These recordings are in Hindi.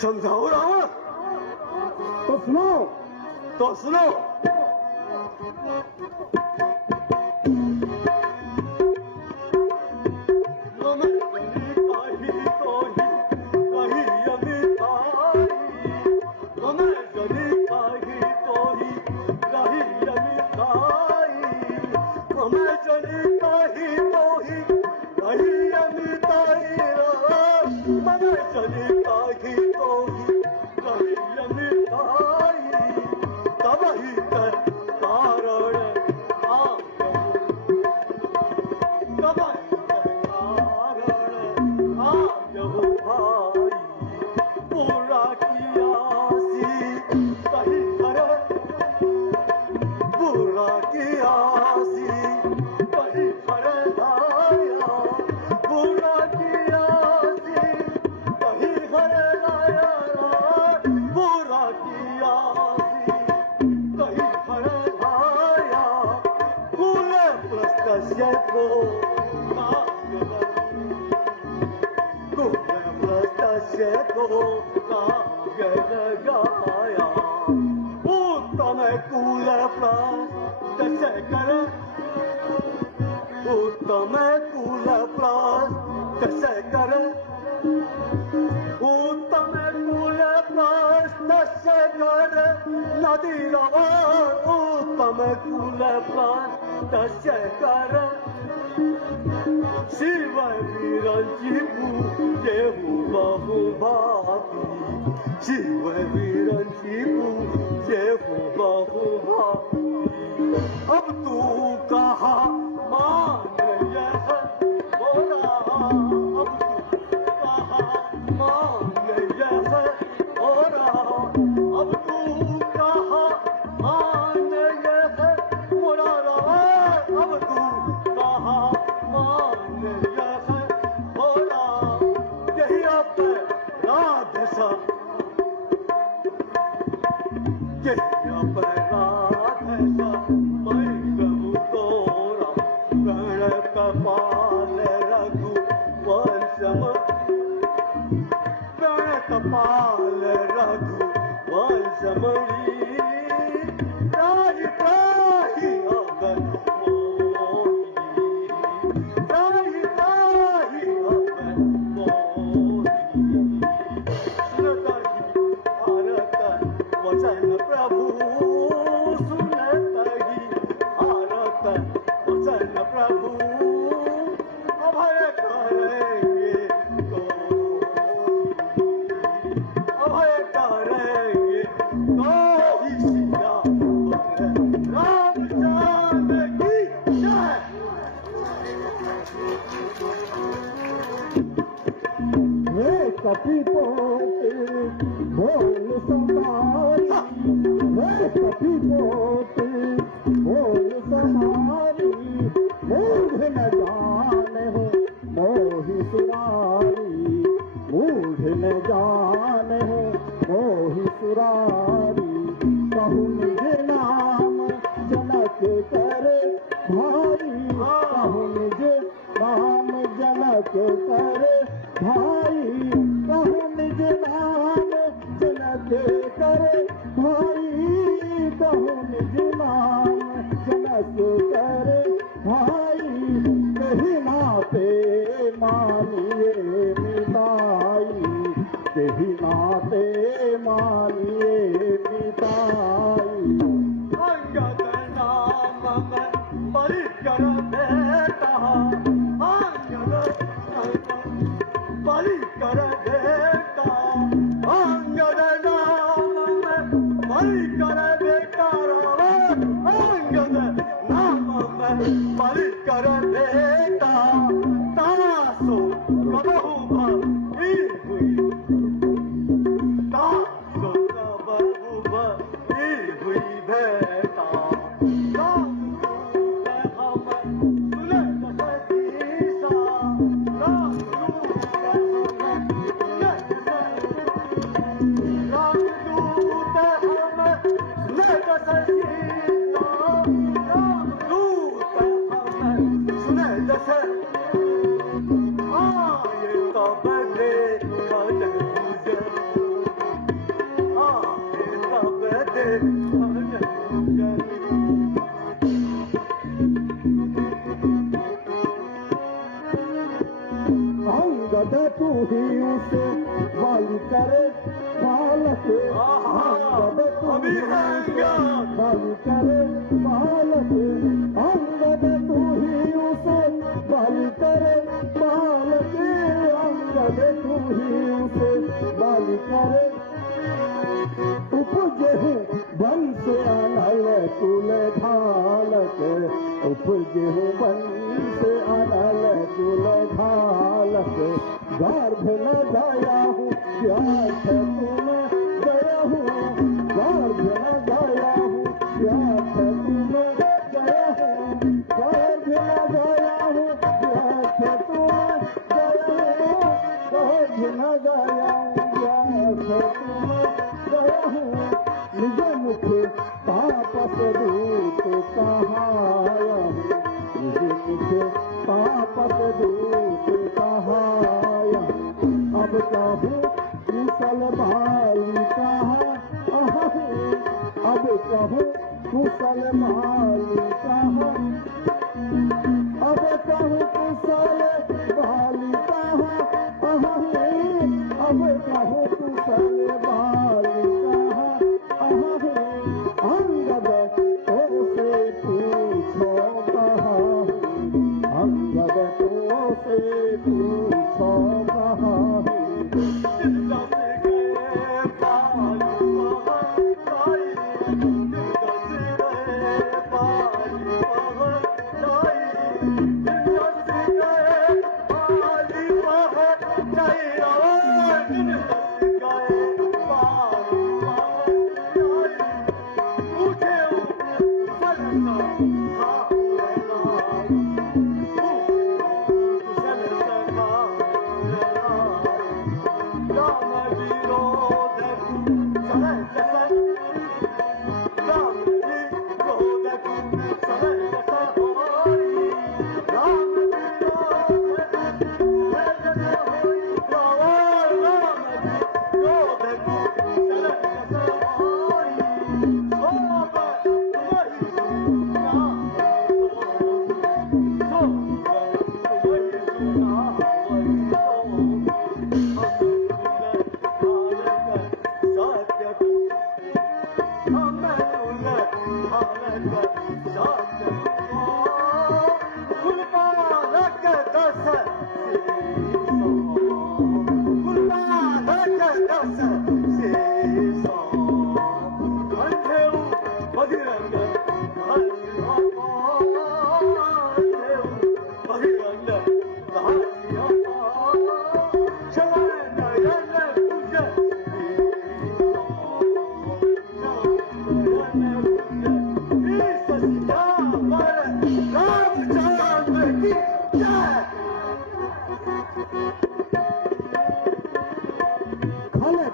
समझाओ रावण। तो सुनो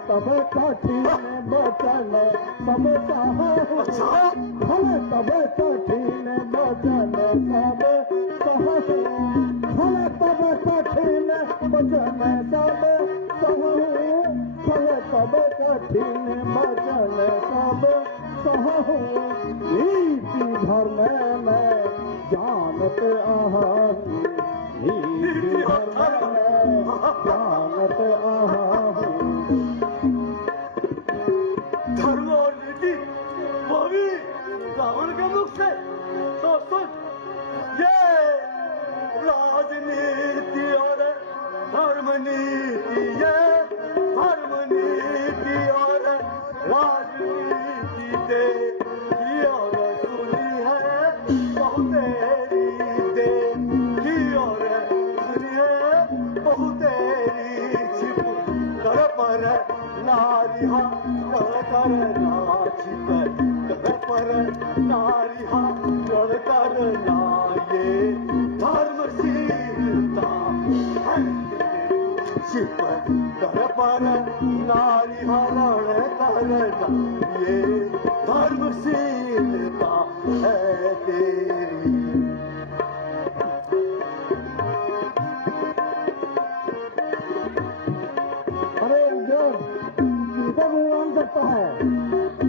तब कठिन वचन सब सहु भले तब कठिन वचन सब सहु भले तब कठिन वचन सब सहु भले तब कठिन वचन सब सहु नीति धर्म में जानत आहू नीति धर्म में जानत आहू धर्म और नीति वो भी रावण के मुख से तो सुन ये राजनीति और धर्म नीति ये धर्म नीति और राजनीति देखी और सुनी है बहुतेरी देखी और सुनी है बहुतेरी छिप कर पर नारिहा कर नाचिप कर पर नारिहा कर ये धर्मशीलता छिप कर पर नारिहा कर ये धर्मशीलता है तेरी करता है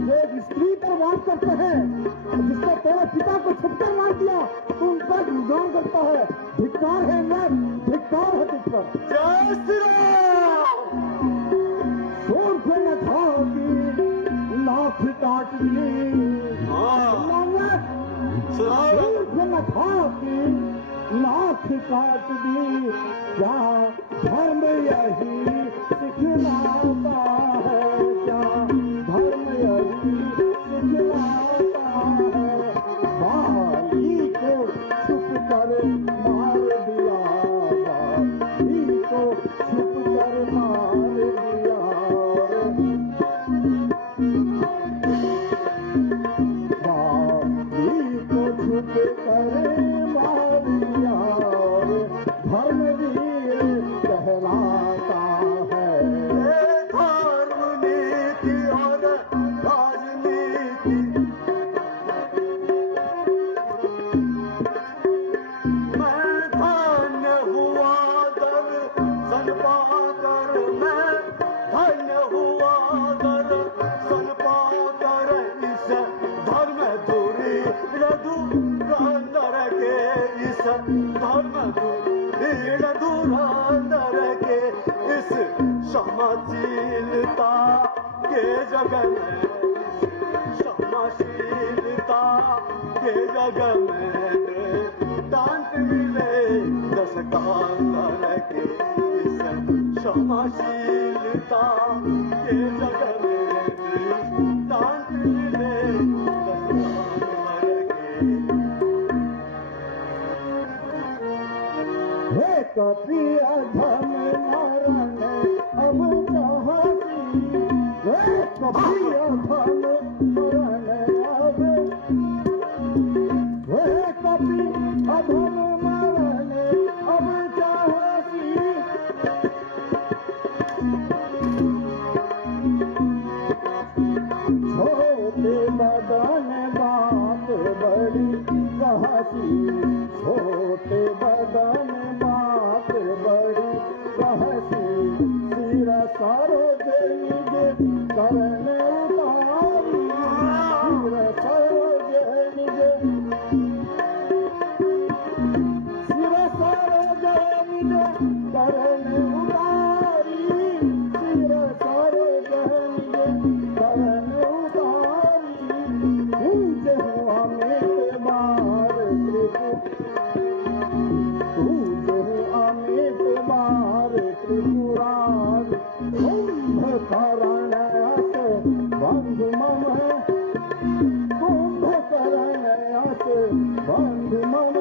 जो एक स्त्री पर वार करते हैं जिसने तेरे पिता को छुपकर मार दिया तो उनका गुणगान करता है धिक्कार है मैं धिक्कार है तुझ पर जय श्री राम शोर से न खाओगी लाख काट दी शोर से न खाओगी लाख काट दी क्या धर्म यही सिखलाता है क्या धर्म यही सिखलाता है बाली को छुप कर मार दिया बाली को छुप कर मार दिया बाली को छुप कर मार दिया धर्मवीर कहलाता है धर्म नीति और राजनीति मैं धन्य हुआ दर्शन पाकर मैं धन्य हुआ दर्शन पाकर इस धर्म दूरी धुरंधर के इस धर्म धुरंधर के इस क्षमाशीलता के जग में क्षमाशीलता के जग में दांत मिले दस कांतर के इस क्षमाशीलता के जग में दांत मिले दस कांतर के हे कपिय धन मरण अब चाहती हे कपिय धन मरण अब हे कपि अधन मरण अब चाहती छोटे बदन बात बड़ी कहती छोटे बदन बात बड़ी कहती सिर सरोज निज करण उतारी सिर सरोज निज सिर सरोज निज करण उतारी सिर सरोज निज करण उतारी पूज हो अमित बार अमित बार त्रिपुरार कुंभकर्ण अस बंधु मम कुंभकर्ण अस बंधु मम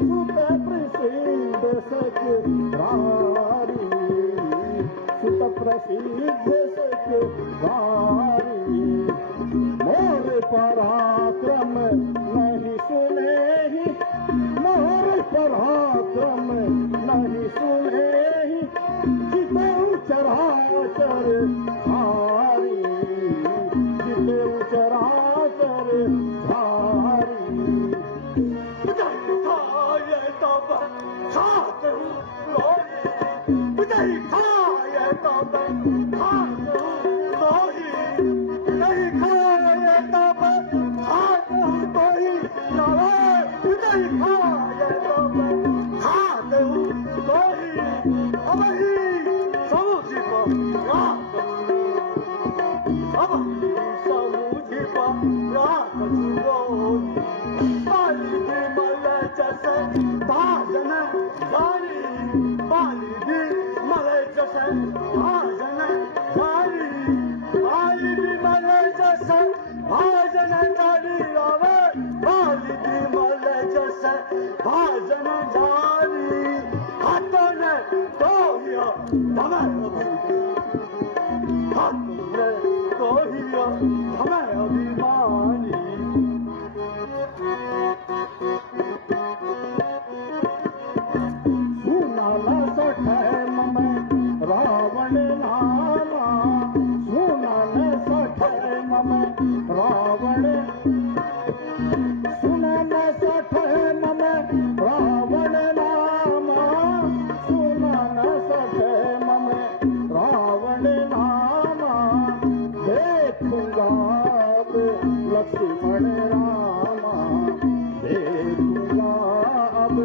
सुत प्रसिद्ध सचरारी सुत प्रसिद्ध सचरारी मोर पराक्रम नहीं सुने ही मोर पराक्रम नहीं सुने ही जितौ चराचर तब खाते हूँ तो ही नहीं खाए तब खाते हूँ तो ही नहीं खाए तब खाते हूँ तो ही अब ही समझी पर रात अब समझी पर रात पाली की मल जैसे भाजन जारी पाली की मल जैसे भाजन जारी पाली की मल जैसे भाजन जारी आवे पाली की मल जैसे भाजन जारी हाथों ने तो हिया हमें हाथों ने तो हिया हमें अभिमानी सुनाला सठे ममे रावण नाला सुनाला सठे ममे रावण सुनाला सठे ममे रावण नामा सुनाला सठे ममे रावण नामा देखूंगा अब लक्ष्मण रामा देखूंगा अब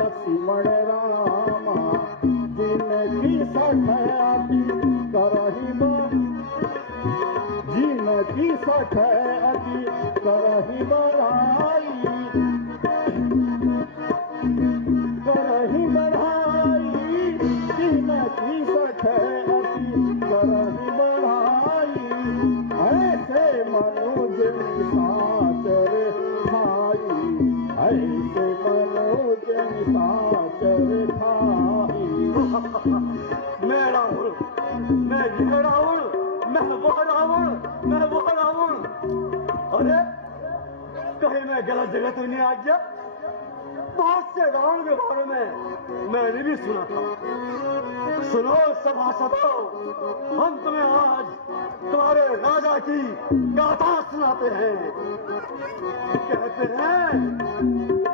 लक्ष्मण रामा जिनकी सठती करही जिनकी सठती करही बढ़ाई करही बढ़ाई जिनकी सठती करही बढ़ाई ऐसे मनोज निशाचर खाई ऐसे मनोज निशाचर खाई मैं रावण मैं यह रावण मैं वो रावण मैं वो रावण अरे कहीं मैं गलत जगह तो नहीं आ गया बहुत से रावण के बारे में मैंने भी सुना था सुनो सभासदों हम तुम्हें आज तुम्हारे राजा की गाथा सुनाते हैं कहते हैं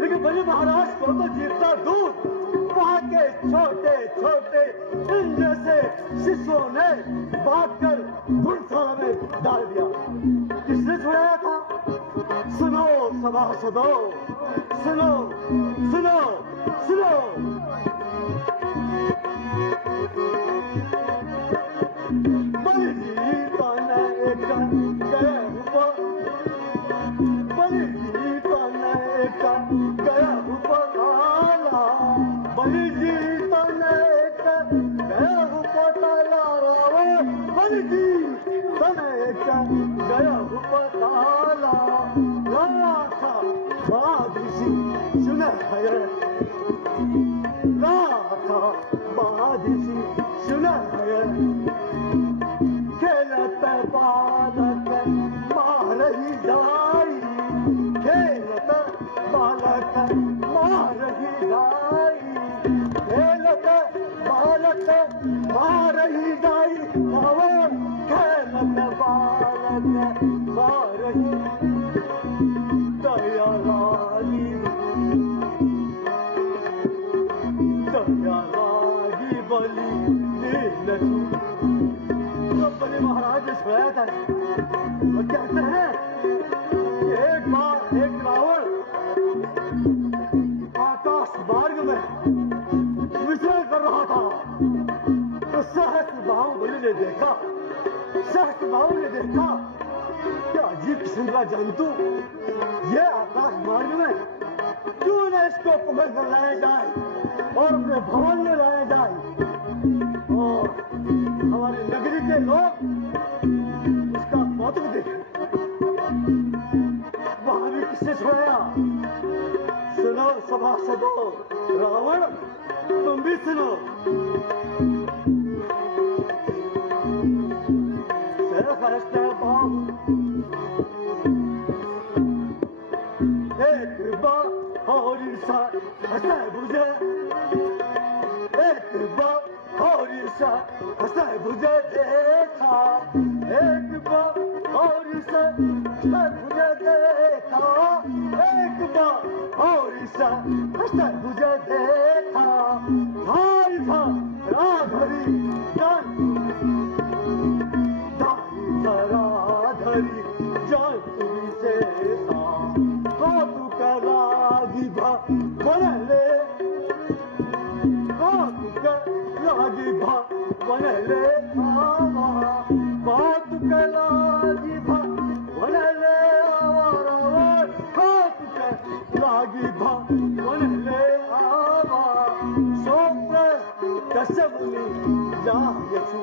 लेकिन बलि महाराज को तो जीतता दूर वहां के छोटे छोटे इन जैसे शिष्यों ने बांट कर घुड़साला में डाल दिया किसने छुड़ाया था सुनो सभासदों सुनो सुनो सुनो बलि जी ने एक गया ऊपर बलि जी ने एक गया ऊपर ताला बलि जी ने एक गया ऊपर ताला बलि जी ने एक गया ऊपर ताला लाला था बादशी सुना है लाला बादशी सुना है खेलत बालक मारही जाई खेलत बालक मारही जाई खेलत बालक मारही जाई खेलत बालक मारही दया लागी बलि बलि महाराज ने छुड़ाया था और कहते हैं एक बार एक रावण आकाश मार्ग में विचरण कर रहा था तो सहस्त्र बाहुबली ने देखा सहस्त्र बाहु ने देखा क्या अजीब किस्म का जंतु ये आकाश मार्ग में क्यों न इसको पकड़ कर लाया जाए और अपने भवन में लाया जाए और हमारी नगरी के लोग इसका कौतुक देखें। वहां भी किसने छोड़ा? सुनो सभासदों, रावण तुम भी सुनो। एक बार और इंसान हंसाए बुझे, एक बार और इंसान हंसाए बुझे देखा, एक बार और इंसान हंसाए बुझे देखा, एक बार और इंसान हंसाए बुझे देखा। हाय था राधरी जान, राधरी जान तुम से सा तू करा दिभा बनले, तू करा दिभा बनले आवा, तू करा दिभा बनले आवा, तू करा दिभा बनले आवा। सोप्र दशमुनि जायसु,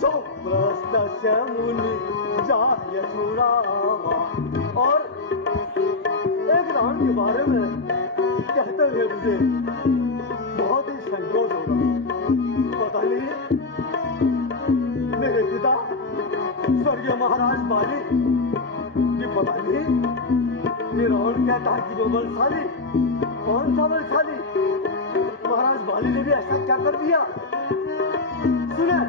सोप्र दशमुनि जायसु रामा। और एक रावण के बारे में कहते हुए मुझे बहुत ही संकोच हो रहा। पता नहीं मेरे पिता स्वर्गीय महाराज बाली ये पता नहीं ये रावण कहता है कि वो बलशाली, कौन सा बलशाली? महाराज बाली ने भी ऐसा क्या कर दिया? सुने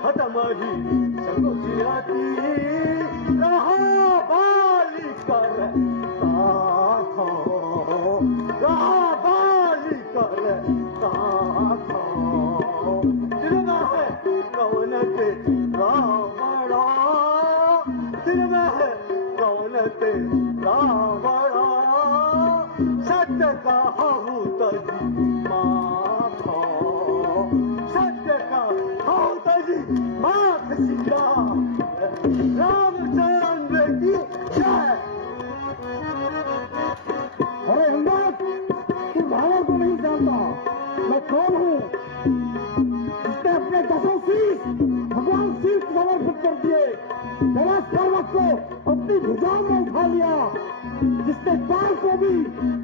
हतमही सकुचियाती रहा बाली कर ताखो, रहा बाली कर ताखो। दिल में है कौन के रावणा, दिल में है कौन के रावणा, सत्य का हूँ तजी माखो, सत्य का हूँ तजी माख सीता। रामचंद्र की जय। अरे हिम्मत, तू भावर को नहीं जानता मैं कौन हूँ? जिसने अपने 10 शीश भगवान शिव को समर्पित कर दिए, कैलाश पर्वत को अपनी भुजाओं में उठा लिया, जिसने काल को भी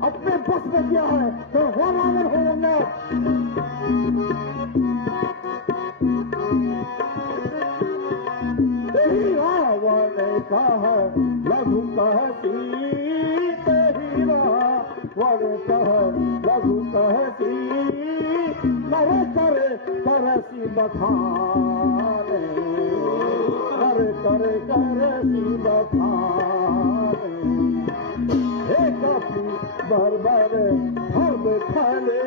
अपने बस में किया है, तो वो रावण हो गंगा। तेरी रावण कहा लघु कहती, तेरी रावण कहा लघु कहती, करे करे करसी बखाने, करे करे करसी बखाने। हे कपी बरबर धर्म खाले,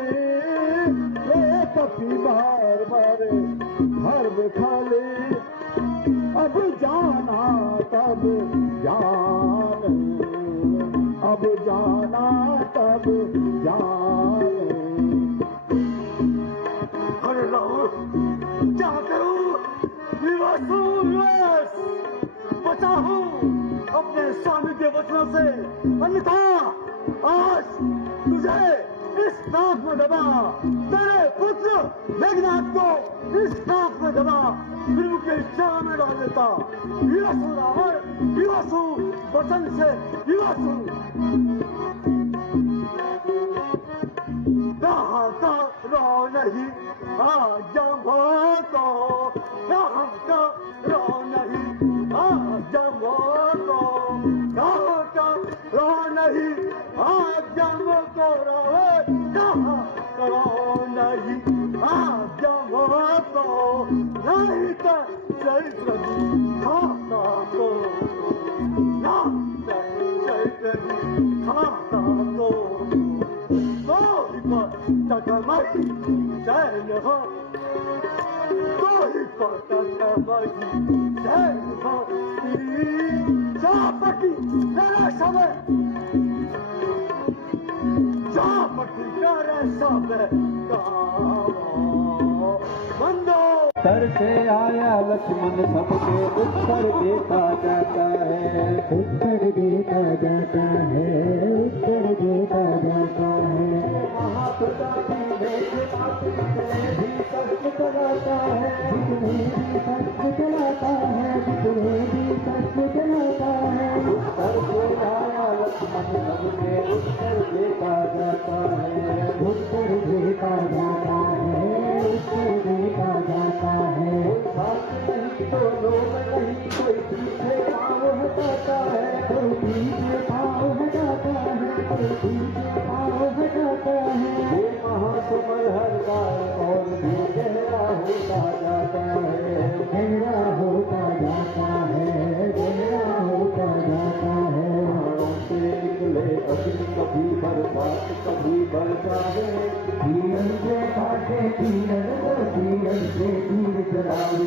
हे कपी बरबर धर्म खाले। अब जाना तब जान, अब जाना तब जान। अरे रावण क्या करूं? विवश बचा हूं अपने स्वामी के वचनों से, अन्यथा आज तुझे इस नाक में दबा, तेरे पुत्र मेघनाथ को इस नाक में दबा फिर मुझे इच्छा में डाल देता। विवशु रावण, विवशु वचन से विवशु। कहाँ का रो नहीं आजा को, कहाँ का रो नहीं आजा को, कहाँ का रो नहीं आजा को रावण, कहाँ का रो नहीं आजा को, नहीं तो चैत्र खाता को, ना चैत्र खाता को। जगमग चैन हो उत्तर से आया लक्ष्मण सबके उत्तर देता जाता है, उत्तर देता जाता है, उत्तर देता जाता है। महाप्रतापी जितने भी कष्ट चलाता है, जितने भी कष्ट चलाता है, जितने भी कष्ट चलाता है, उत्तर से आया लक्ष्मण सबके उत्तर देता जाता है, उत्तर देता जाता है, उत्तर देता जाता है। तो लोग नहीं कोई पीछे पाँव हटाता है, कोई पीछे पाँव हटाता है, कोई पीछे पाँव हटाता है। ये महासमर हर बार और भी गहरा होता जाता है, गहरा होता जाता है, गहरा होता जाता है। हाथों से निकले अग्नि कभी बरसात कभी बरसावे, तीरन से काटे तीरन को तीरन से तीर चलावे।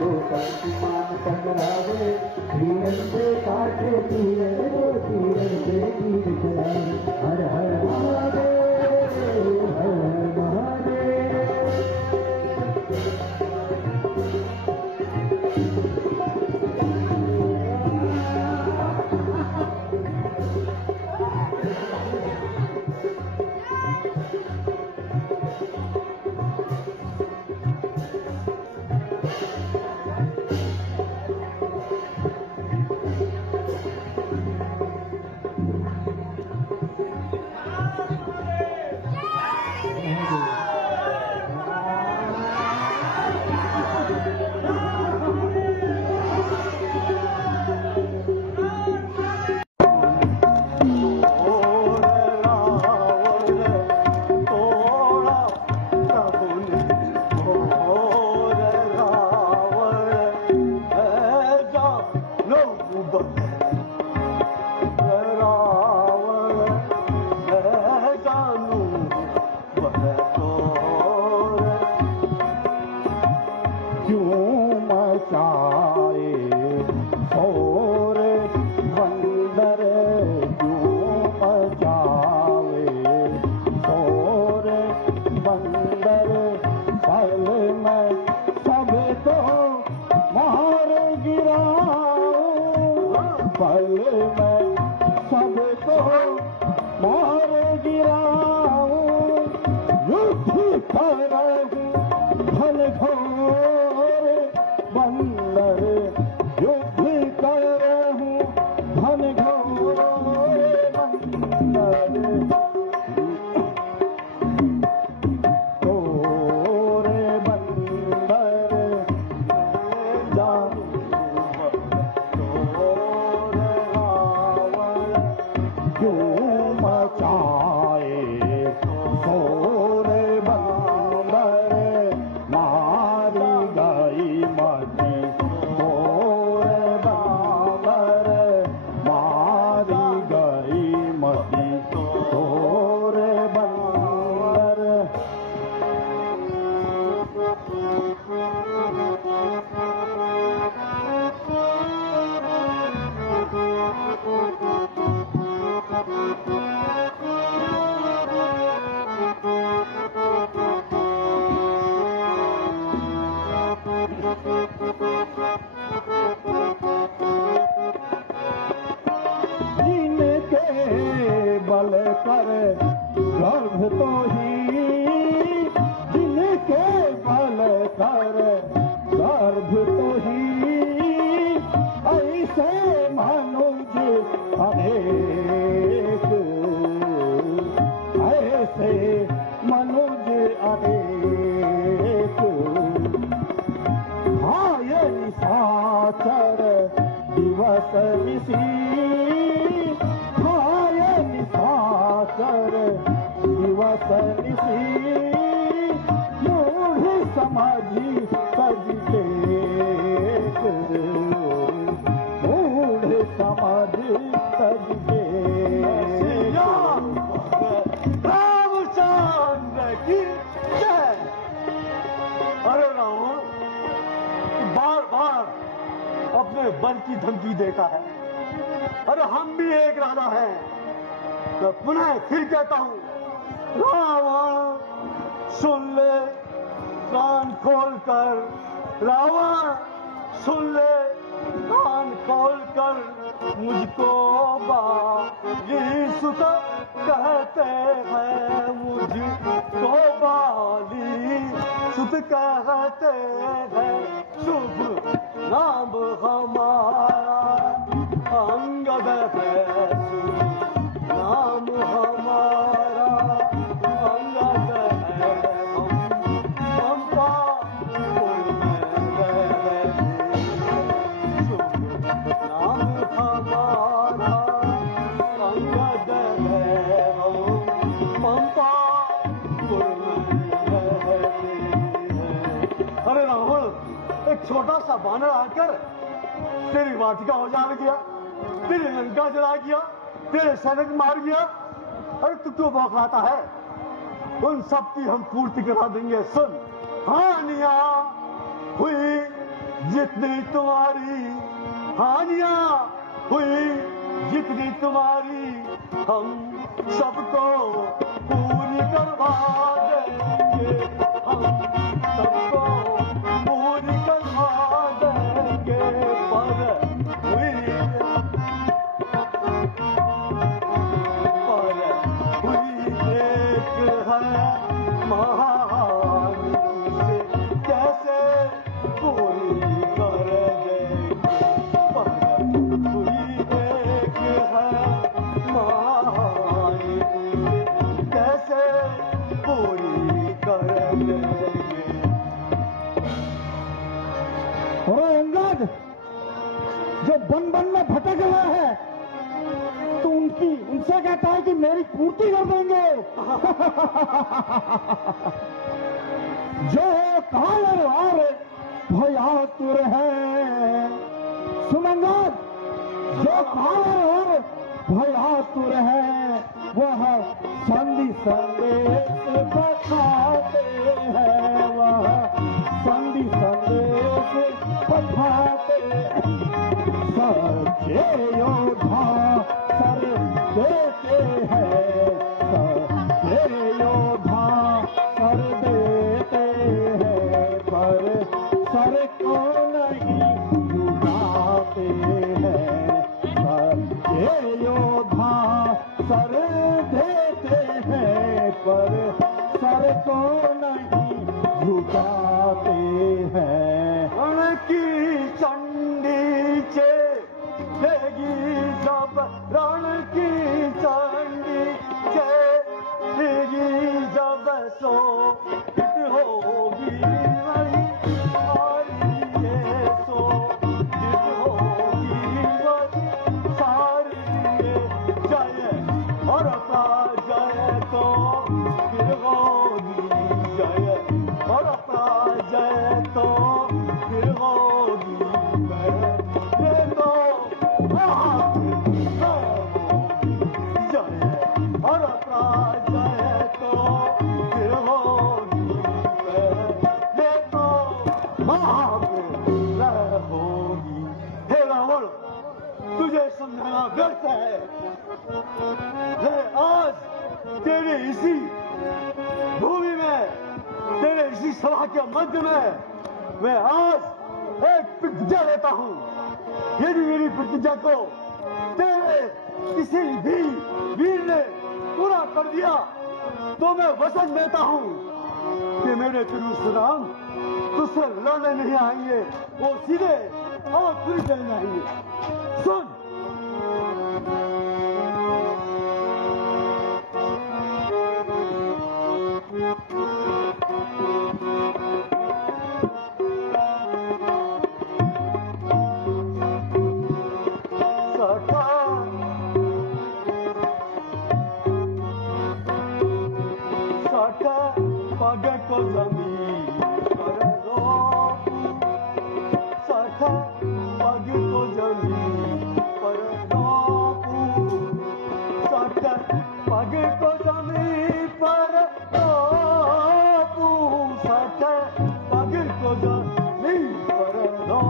दो मान टकरावे, तीरन से काटे तीरन को तीरन से तीर चलावे। हर हर महादेव, हर हर महादेव। बल की धमकी देता है। अरे हम भी एक राजा हैं। तो पुनः फिर कहता हूं, रावण सुन ले कान खोल कर, रावण सुन ले कान खोल कर, मुझको बाली सुत कहते हैं, मुझको बाली सुत कहते हैं। शुभ नाम हमारा अंगद है, शुभ नाम हमारा अंगद है। हम पंपापुर में रहते, शुभ नाम हमारा अंगद है। हम पंपापुर में रहते हैं। अरे रावण, एक छोटा सा बानर आकर तेरी वाटिका उजाड़ गया, तेरी लंका जला गया, तेरे सैनिक मार गया। अरे तू क्यों बौखलाता है? उन सब की हम पूर्ति करा देंगे। सुन, हानियां हुई जितनी तुम्हारी, हानियां हुई जितनी तुम्हारी, हम सबको पूरी करवा देंगे। हम सबको पूरी करवा देंगे। जो बन बन में भटक रहा है, तो उनसे कहता है कि मेरी पूर्ति कर देंगे। जो कायर और भयातुर है, सुनंगद, जो कायर और भयातुर है, वह संधि संदेश बताते हैं, वह संधि संदेश पठाते हैं। सच्चे योद्धा सर देते हैं, सच्चे योद्धा सर देते हैं, पर सर को नहीं झुकाते हैं। सच्चे योद्धा सर देते हैं, पर सर को नहीं झुकाते हैं। की चंडी चलेगी जब, रण की चंडी चलेगी जब, सो होगी वही सारी ये, सो होगी वही सारी ये। जय और जय तो फिर होगी जय, और जय तो फिर होगी ये तो जय, और जय तो फिर होगी ये तो महाविलय होगी। हे रावण, तुझे समझाना व्यर्थ है। आज तेरे इसी भूमि में, तेरे इसी सभा के मध्य में मैं आज एक प्रतिज्ञा लेता हूं। यदि मेरी प्रतिज्ञा को तेरे किसी भी वीर ने पूरा कर दिया, तो मैं वचन देता हूं कि मेरे परशुराम तुझसे लड़ने नहीं आएंगे, वो सीधे और फिर चले जाएंगे। सुन, पग को जमीन पर दो, सठा पग को जमीन पर दो, सठा पग को जमीन पर दो, सठा पग को जमीन पर दो।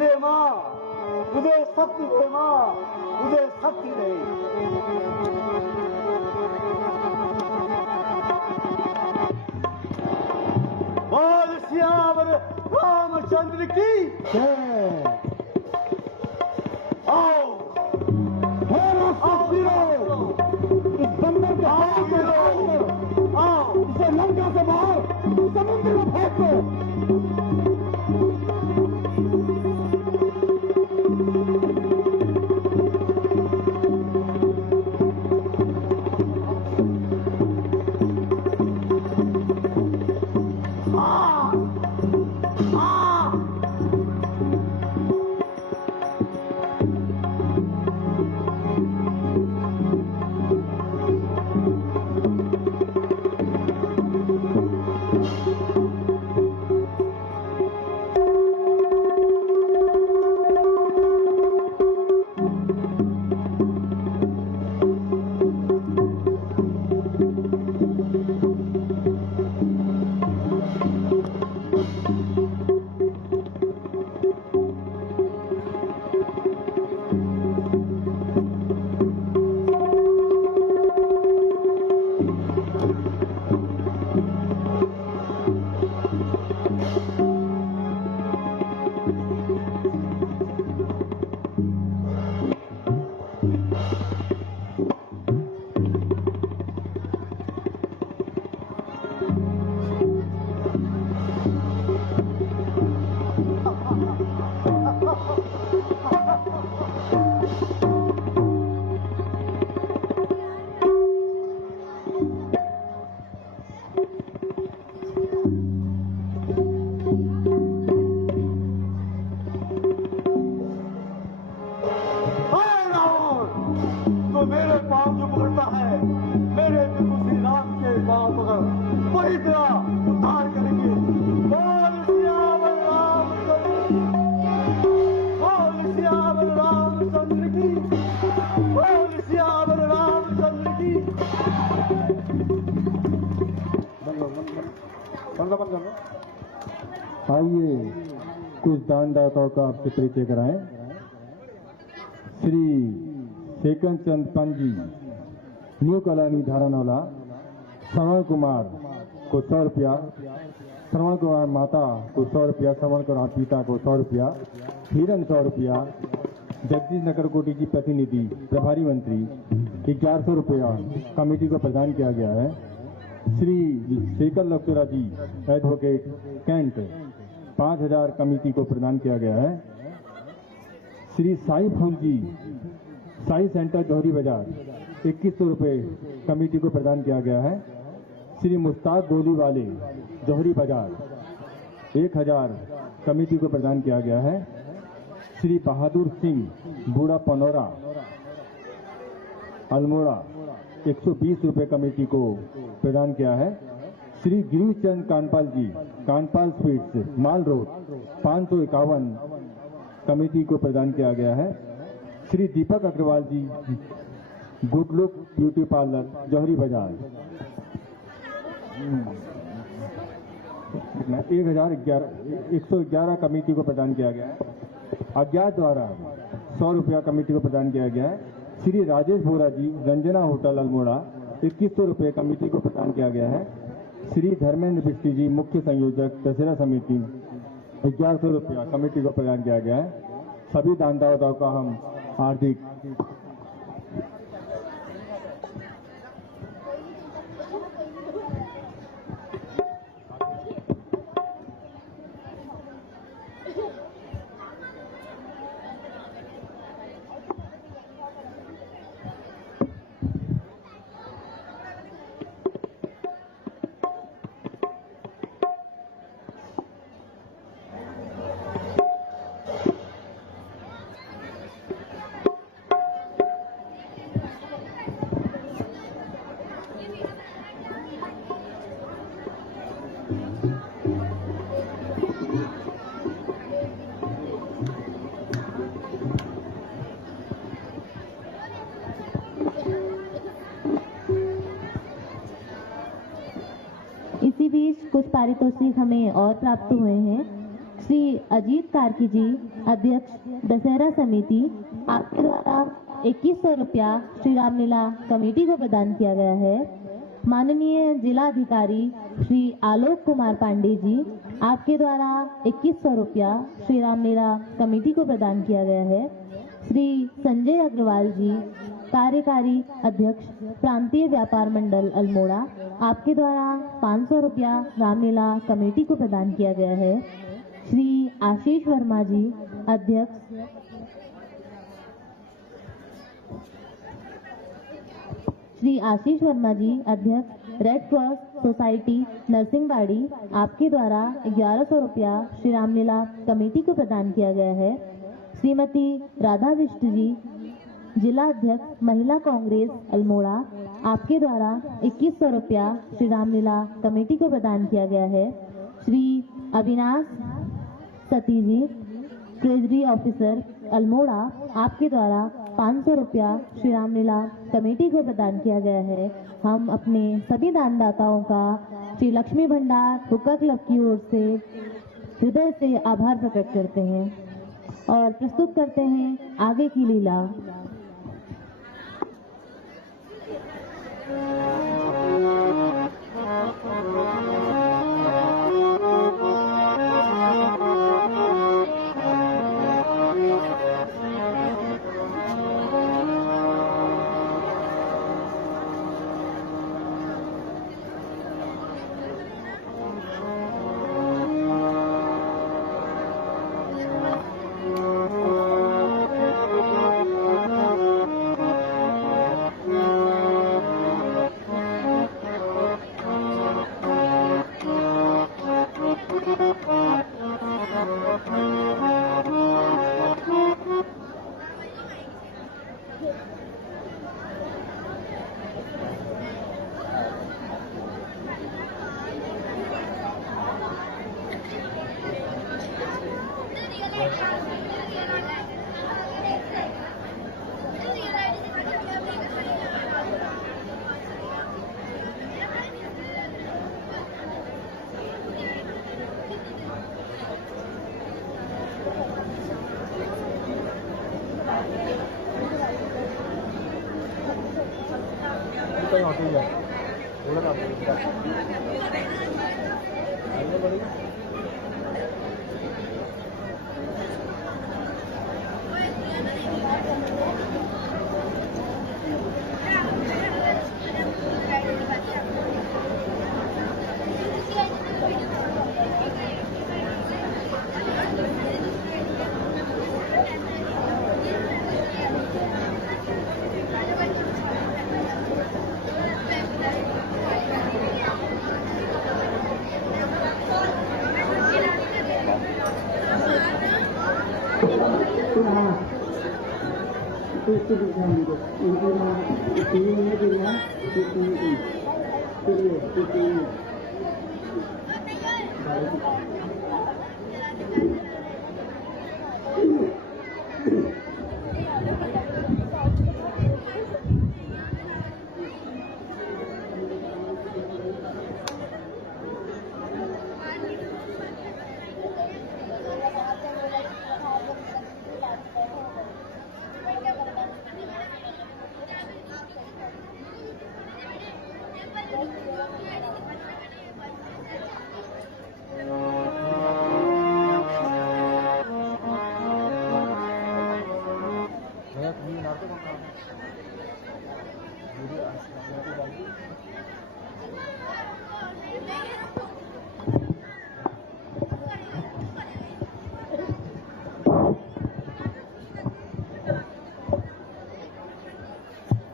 दे मां, मुझे शक्ति दे मां, मुझे शक्ति दे। बोल सियावर रामचंद्र की जय। आओ हे राष्ट्रवीरों, इस बंदर के हाथ में आओ, इसे लंका से बाहर समुद्र में फेंक दो। तो मेरे पांव जो पकड़ता है, मेरे प्रभु श्री राम के पांव पकड़, वही तेरा उद्धार करेंगे। बोल सियावर रामचंद्र की, बोल सियावर रामचंद्र की। आइए कुछ दानदाताओं का आपसे परिचय कराएं। श्री शेखन चंद पंत जी, न्यू कॉलोनी धारानौला, श्रवण कुमार को 100 रुपया, श्रवण कुमार माता को 100 रुपया, श्रवण कुमार पिता को 100 रुपया, हिरन 100 रुपया, जगदीश नगर कोटी की प्रतिनिधि प्रभारी मंत्री 1100 रुपया कमेटी को प्रदान किया गया है। श्री शेखर लक्ष्मणा जी एडवोकेट कैंट 5000 कमेटी को प्रदान किया गया है। श्री साई फूल जी साई सेंटर जौहरी बाजार 2100 रुपये कमेटी को प्रदान किया गया है। श्री मुश्ताक गोली वाले जौहरी बाजार 1000 कमेटी को प्रदान किया गया है। श्री बहादुर सिंह बूढ़ा पनौरा अल्मोड़ा 120 रुपये कमेटी को प्रदान किया है। श्री गिरीशचंद कानपाल जी कानपाल स्वीट्स माल रोड 551 कमेटी को प्रदान किया गया है। श्री दीपक अग्रवाल जी गुड लुक ब्यूटी पार्लर जौहरी बाजार 111 कमेटी को प्रदान किया गया है। अज्ञात द्वारा 100 रुपया कमेटी को प्रदान किया गया है। श्री राजेश बोरा जी रंजना होटल अल्मोड़ा 2100 रुपये कमेटी को प्रदान किया गया है। श्री धर्मेंद्र बिस्टी जी मुख्य संयोजक दशहरा समिति 1100 रुपया कमेटी को प्रदान किया गया है। सभी दानदाताओं का हम हार्दिक इसी बीच कुछ पारितोषिक हमें और प्राप्त हुए हैं। श्री अजीत कार्की जी, अध्यक्ष दशहरा समिति, आपके द्वारा 2100 रुपया श्री रामलीला कमेटी को प्रदान किया गया है। माननीय जिला अधिकारी श्री आलोक कुमार पांडे जी, आपके द्वारा 2100 रुपया श्री रामलीला कमेटी को प्रदान किया गया है। श्री संजय अग्रवाल जी, कार्यकारी अध्यक्ष प्रांतीय व्यापार मंडल अल्मोड़ा, आपके द्वारा 500 रुपया रामलीला कमेटी को प्रदान किया गया है। श्री आशीष वर्मा जी, अध्यक्ष रेड क्रॉस सोसाइटी नरसिंहवाड़ी, आपके द्वारा 1100 रुपया श्री रामलीला कमेटी को प्रदान किया गया है। श्रीमती राधा विष्णु जी, जिला अध्यक्ष महिला कांग्रेस अल्मोड़ा, आपके द्वारा 2100 रुपया श्री रामलीला कमेटी को प्रदान किया गया है। श्री अविनाश सती जी, ट्रेजरी ऑफिसर अल्मोड़ा, आपके द्वारा 500 रुपया श्री रामलीला कमेटी को प्रदान किया गया है। हम अपने सभी दानदाताओं का श्री लक्ष्मी भंडार हुक्का क्लब की ओर से हृदय से आभार प्रकट करते हैं और प्रस्तुत करते हैं आगे की लीला।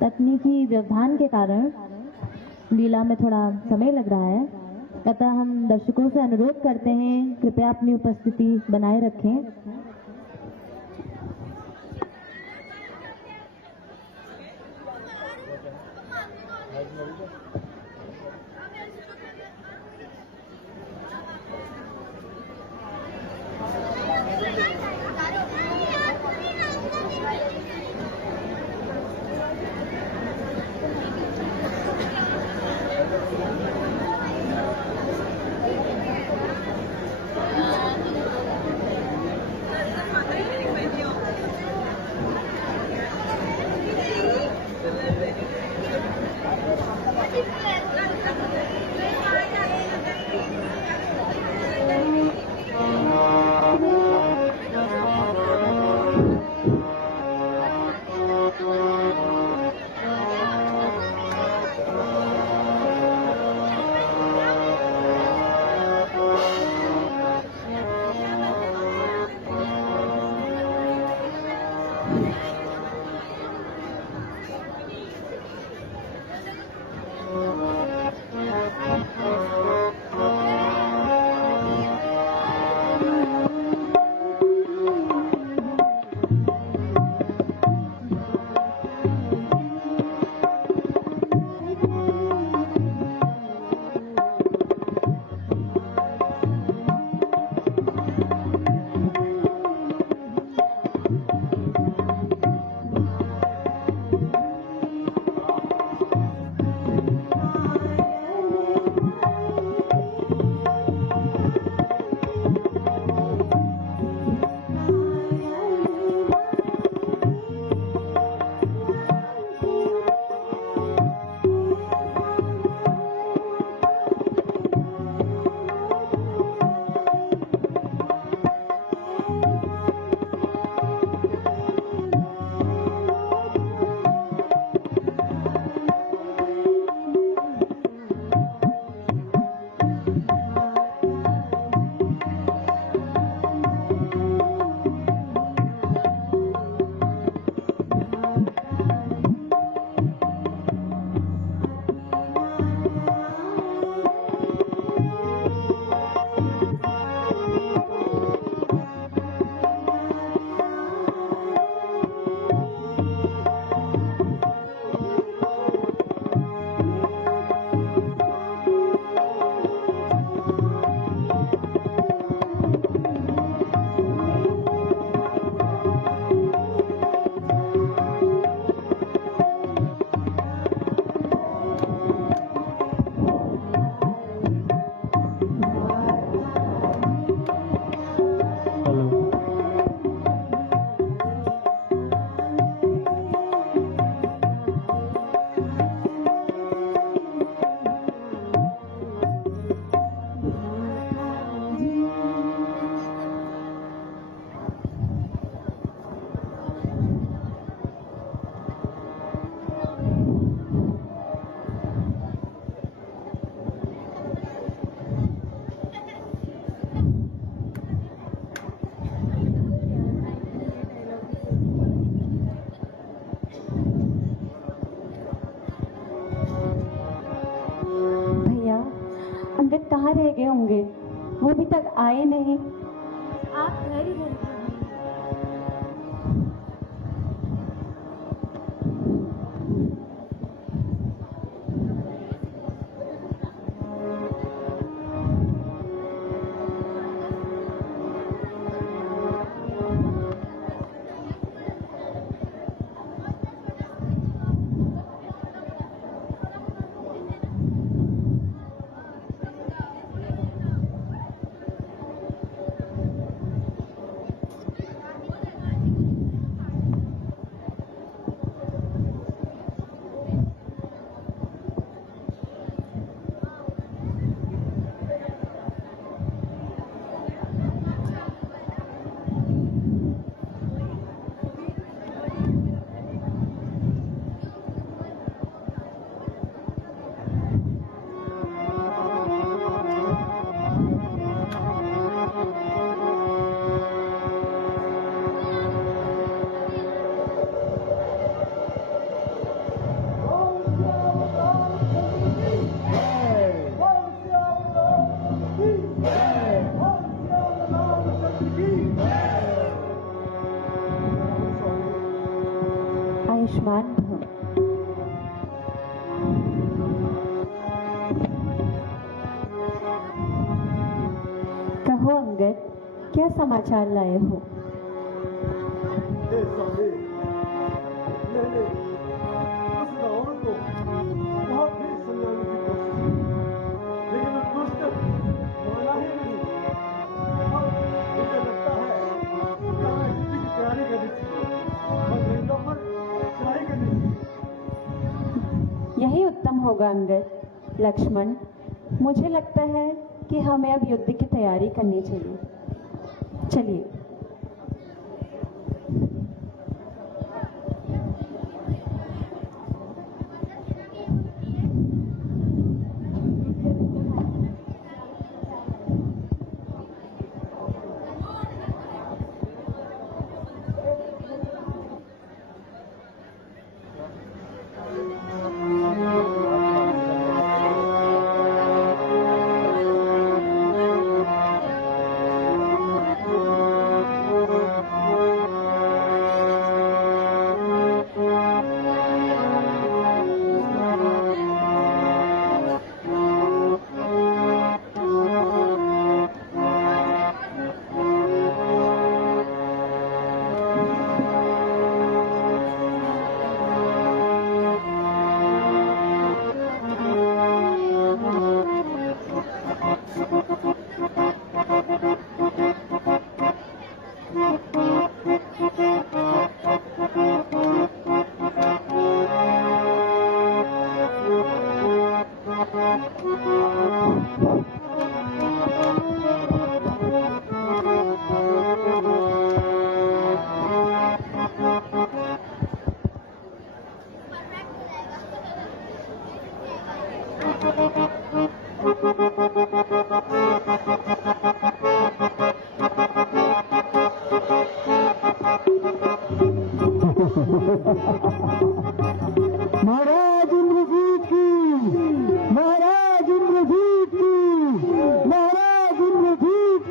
तकनीकी व्यवधान के कारण लीला में थोड़ा समय लग रहा है, अतः हम दर्शकों से अनुरोध करते हैं कृपया अपनी उपस्थिति बनाए रखें। रह गए होंगे, वो अभी तक आए नहीं। आप धैर्य धरिए। आयुष्मान भव। कहो अंगद, क्या समाचार लाए हो? हे स्वामी, मैंने उस रावण को बहुत ही समझाने की कोशिश की, लेकिन वो दुष्ट माना ही नहीं। अब मुझे लगता है कि हमें युद्ध की तैयारी करनी चाहिए और घंटों पर चढ़ाई करनी चाहिए। यही उत्तम होगा अंगद। लक्ष्मण, मुझे लगता है कि हमें अब युद्ध की तैयारी करनी चाहिए। चलिए। महाराज इंद्रजीत की, महाराज इंद्रजीत की, महाराज इंद्रजीत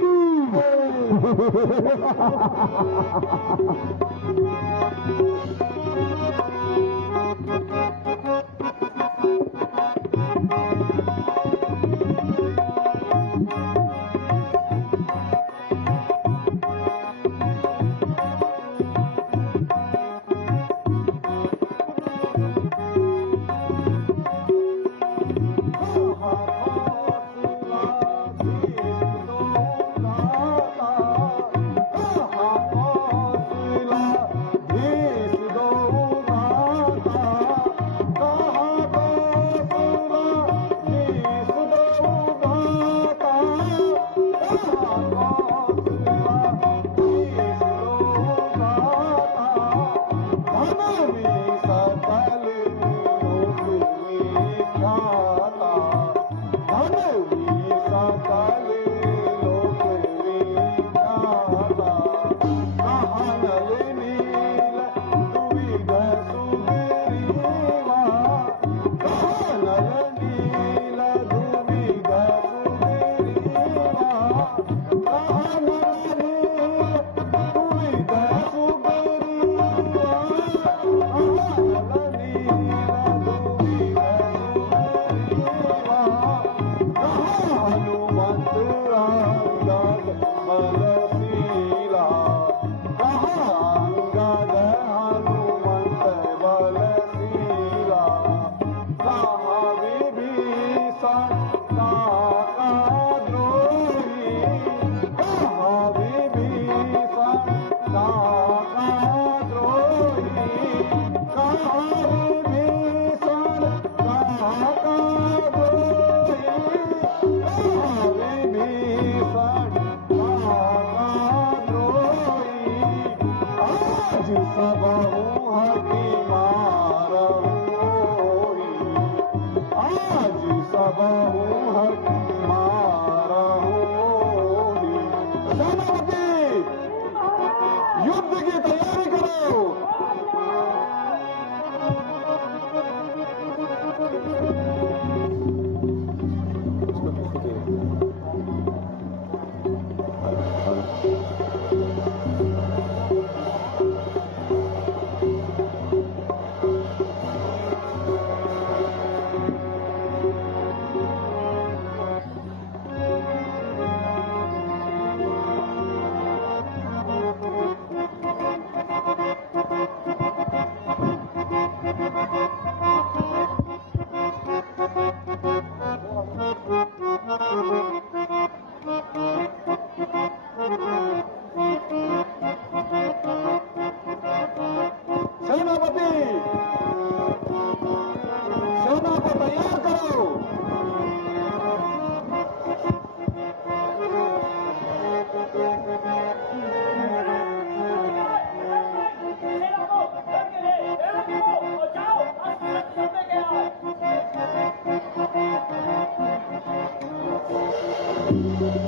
आज तेरा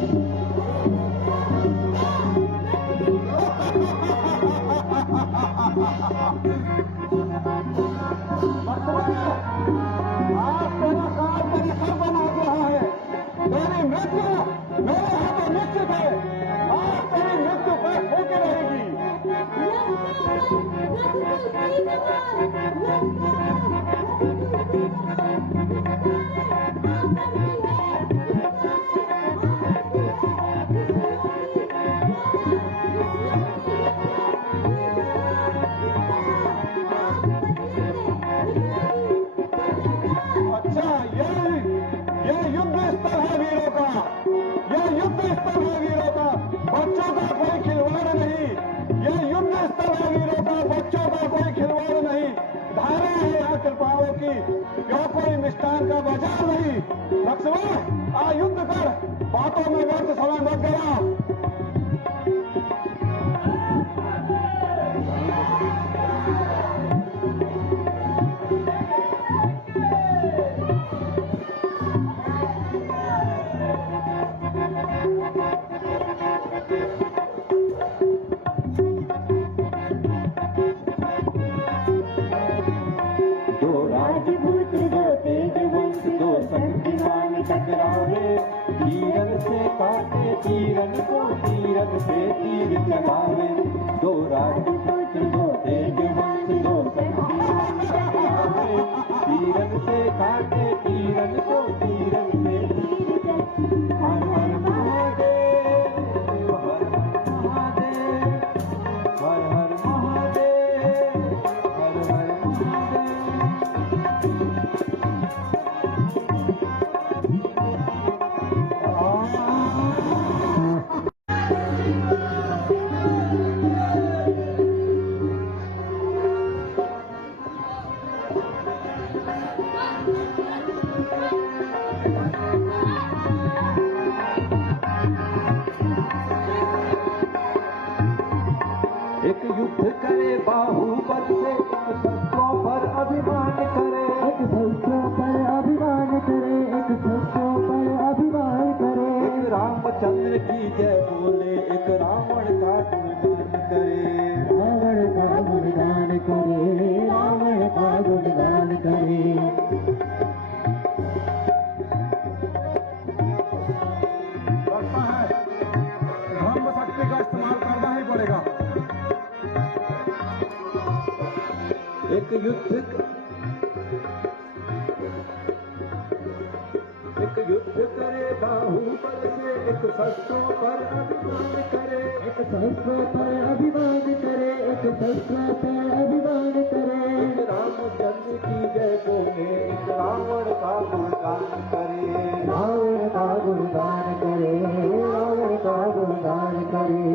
काम तेरी सर बना रहा है। तेरी मृत्यु मेरे हाथों निश्चित है। आज तेरी मृत्यु पर होके रहेगी। अच्छा, ये युद्ध स्थल है वीरों का। ये युद्ध स्थल है वीरों का। बच्चों का कोई खिलवाड़ नहीं। ये युद्ध स्थल है वीरों का। बच्चों का कोई खिलवाड़ नहीं। धारा है यहाँ कृपाओं की। क्यों कोई मिष्ठान का बाजार नहीं। लक्ष्मण, आ युद्ध कर। बातों में व्यर्थ समय मत गया। तीरन से काटे तीरन को, तीरन से तीर चलावे। दो राजपूत दो तेज वंश दो संगीवान टकरावे। तीरन से काटे तीरन को, तीरन से तीर चलावे। हर हर महादेव, हर हर महादेव, हर हर महादेव, हर हर महादेव। एक युद्ध करे बाहुबल से, एक शस्त्रों पर अभिमान करे। एक शस्त्रों पर अभिमान करे, एक शस्त्रों पर अभिमान करे। एक रामचंद्र की जय बोले, एक रावण का गुणगान करे। रावण का गुणगान करे, रावण का गुणगान करे। लगता है ब्रह्म शक्ति का इस्तेमाल करना ही पड़ेगा। एक युद्ध करे बाहुबल से, एक शस्त्रों पर अभिमान करे। एक शस्त्रों पर अभिमान करे, एक शस्त्रों पर अभिमान करे। एक रामचंद्र की जय बोले, एक रावण का गुणगान करे। रावण का गुणगान करे, रावण का गुणगान करे।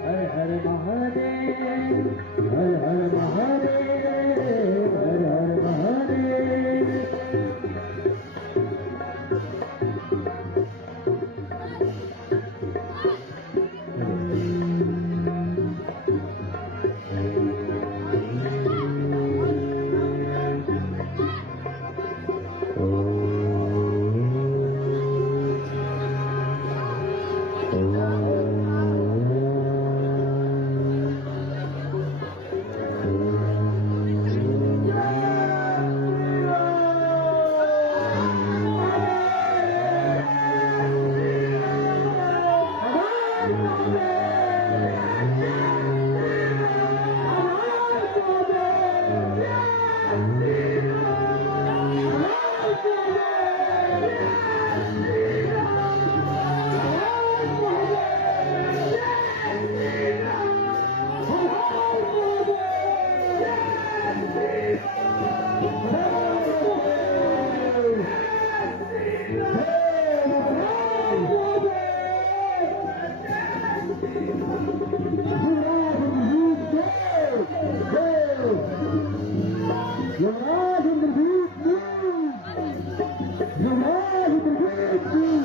हर हर महादेव, हर हर महादेव। युवराज इंद्रजीत सिंह, युवराज इंद्रजीत सिंह।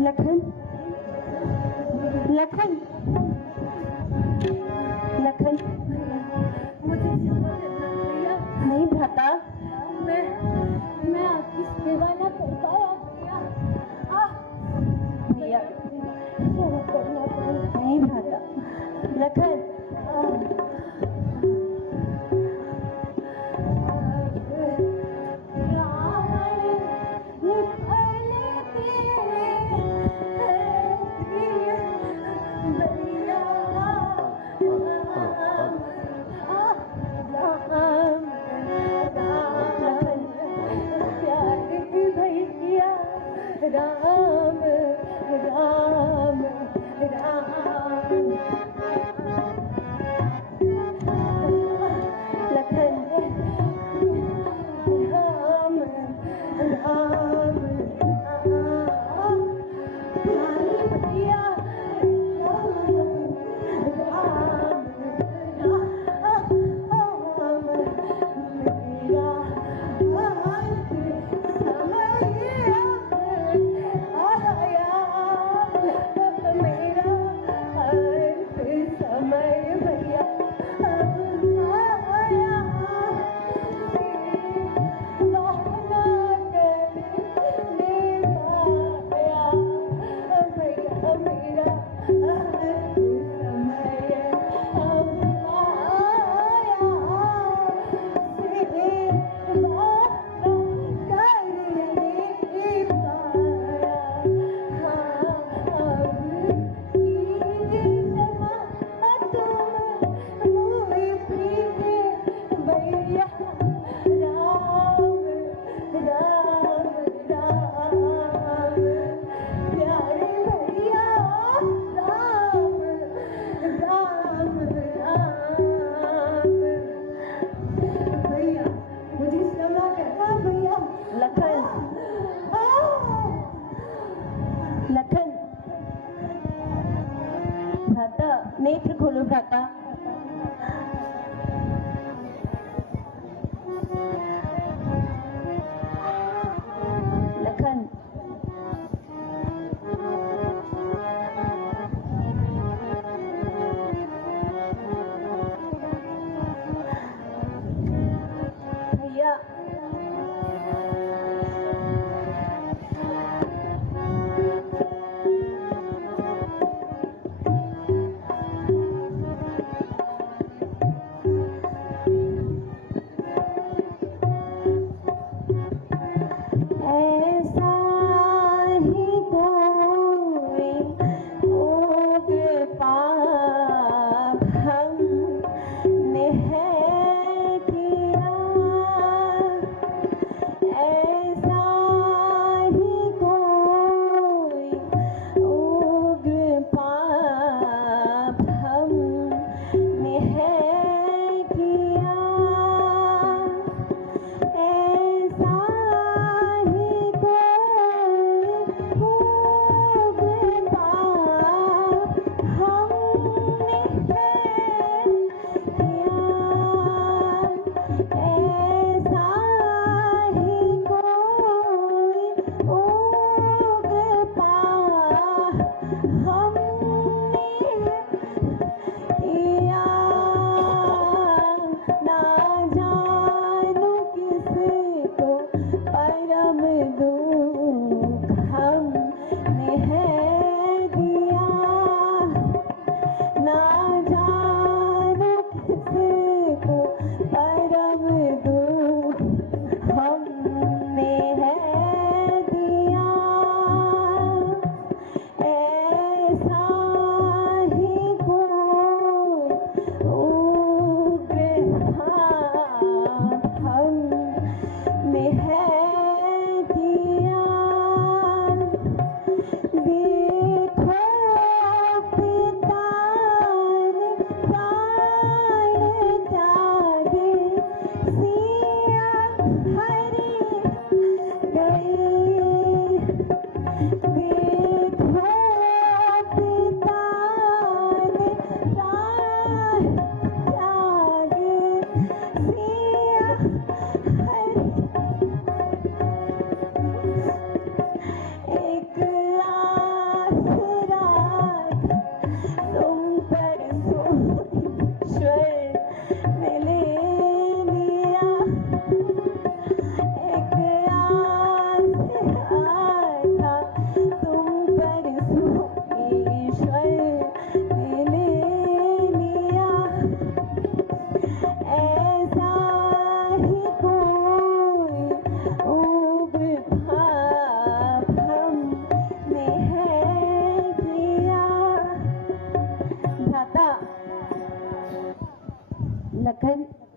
लखन, लखन, लखन, मुझे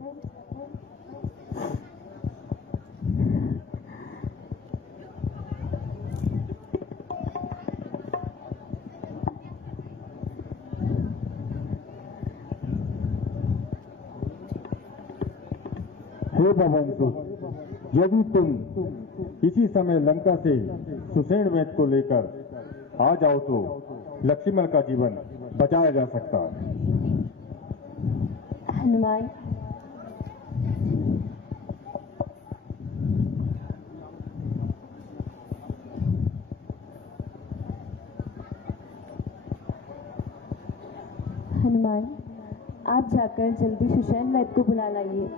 हे भवंतु, यदि तुम इसी समय लंका से सुषेण वेद को लेकर आ जाओ तो लक्ष्मण का जीवन बचाया जा सकता है। हनुमान, हनुमान, आप जाकर जल्दी सुषेण वेद को बुला लाइए।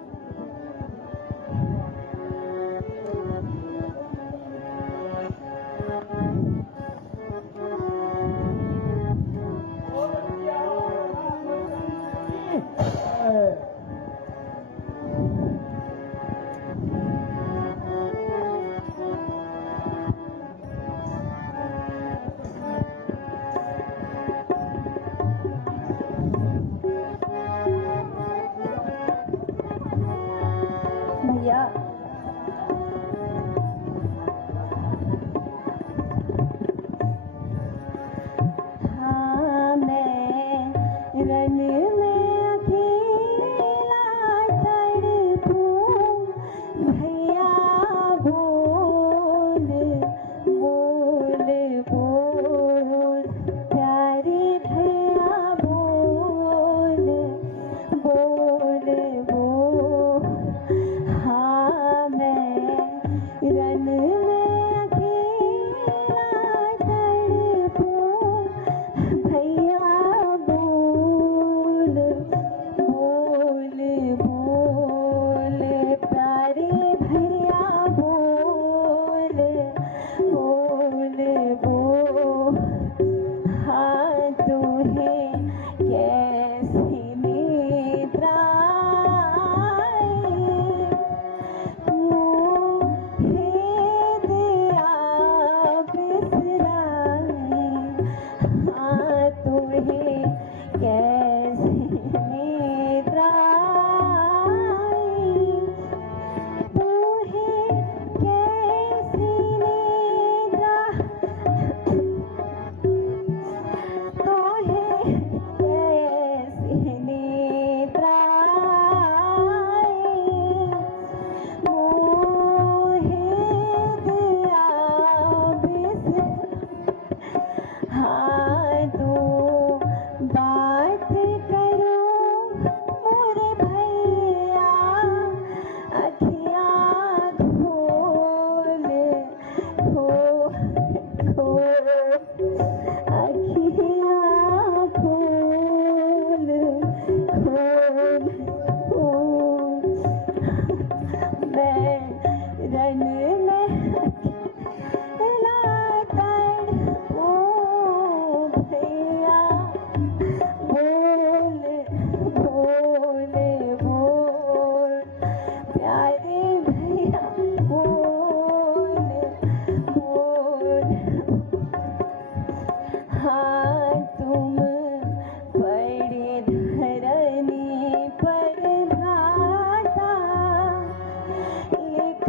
भैया, हाँ मैं रन में अकेला तड़पूं, भैया बोल बोल बोल, प्यारे भैया बोल बोल बोल। हाँ मैं रन में अकेला तड़पूं, भैया बोल बोल बोल, प्यारे भैया बोल बोल बोल। हाँ तुम्हें कैसी निद्रा हाँ तो बात करो मोरे भैया, अखियाँ खोल खोल खोल, अखियाँ खोल खोल खोल। मैं रन में हाँ तुम बड़े धरनी पर भ्राता, लिख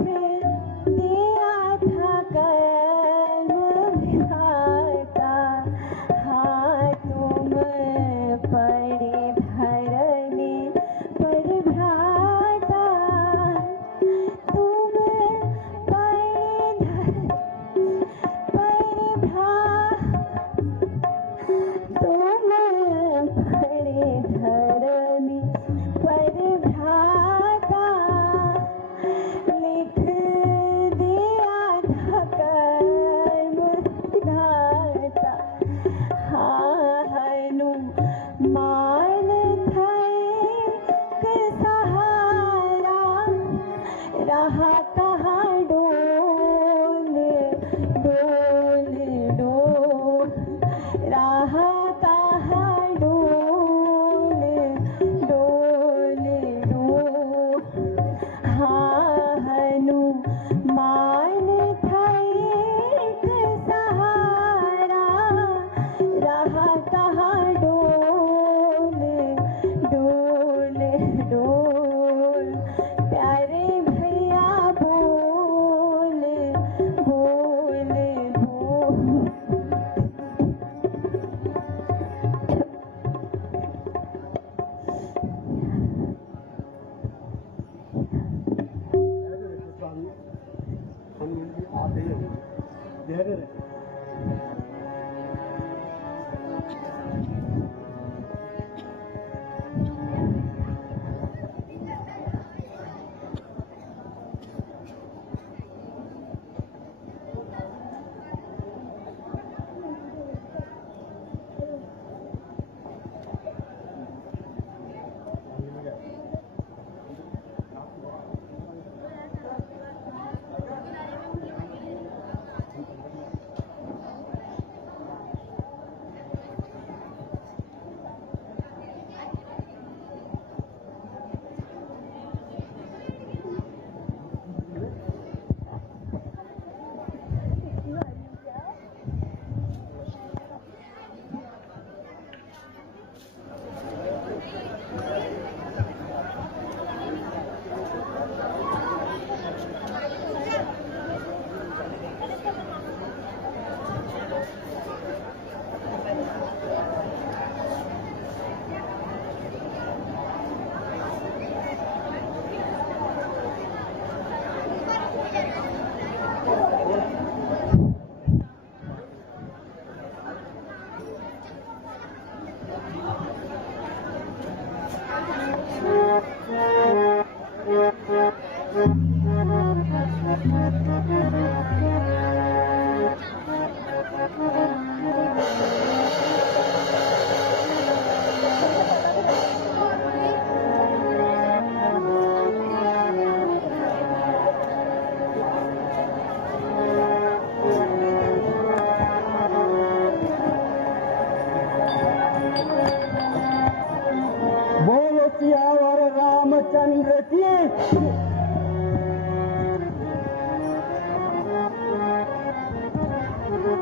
रामचंद्र की।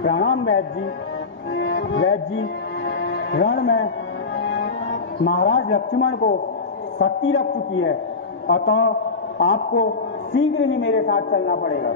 प्रणाम वैद्य जी। वैद्य जी, रण में महाराज लक्ष्मण को शक्ति लग चुकी है, अतः आपको शीघ्र ही मेरे साथ चलना पड़ेगा।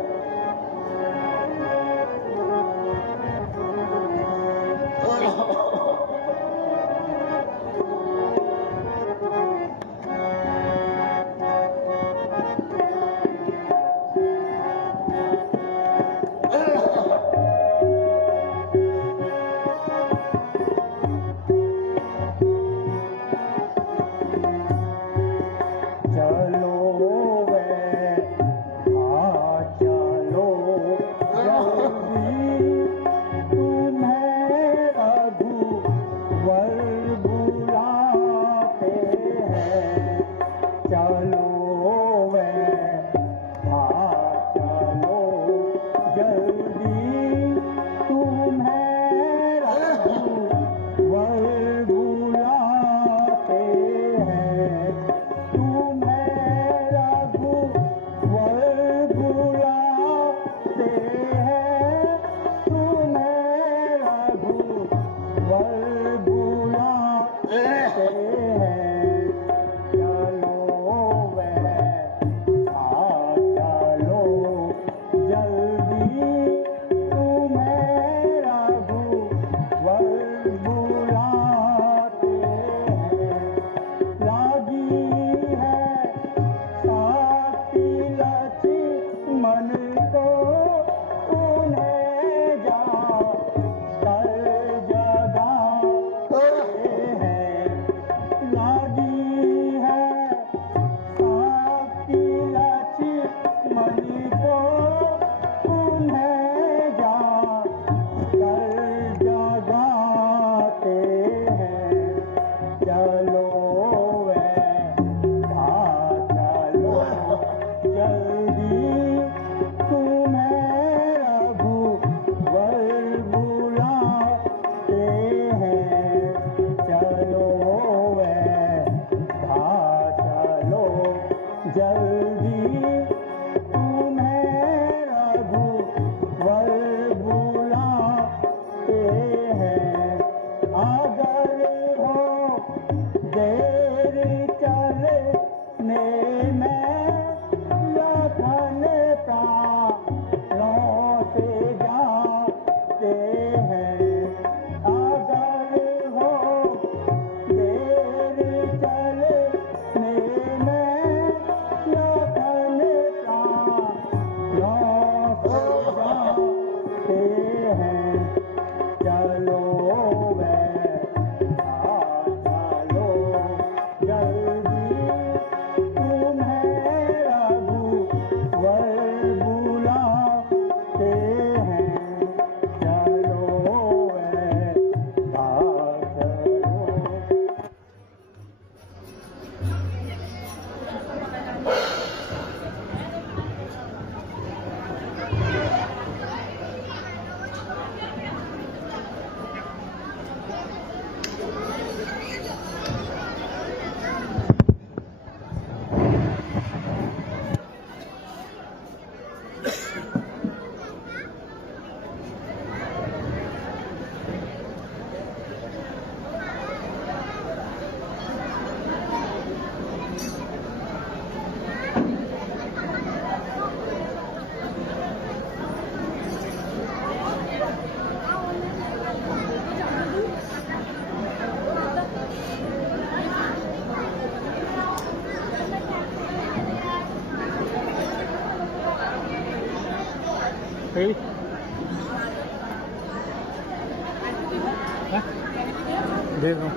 देखो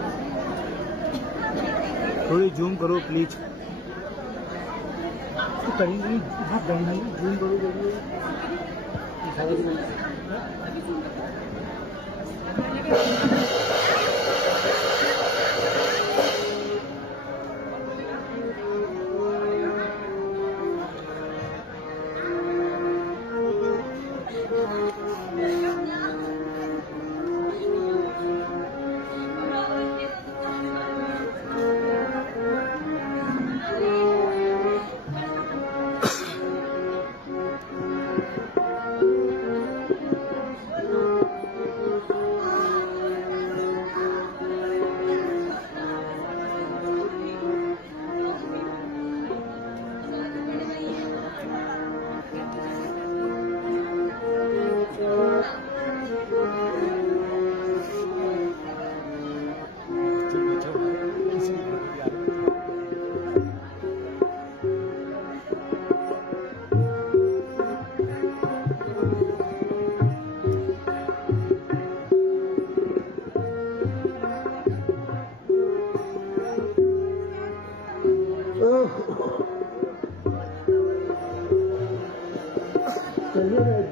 थोड़ी जूम करो प्लीज। करेंगे जूम करो चलिए वैद्य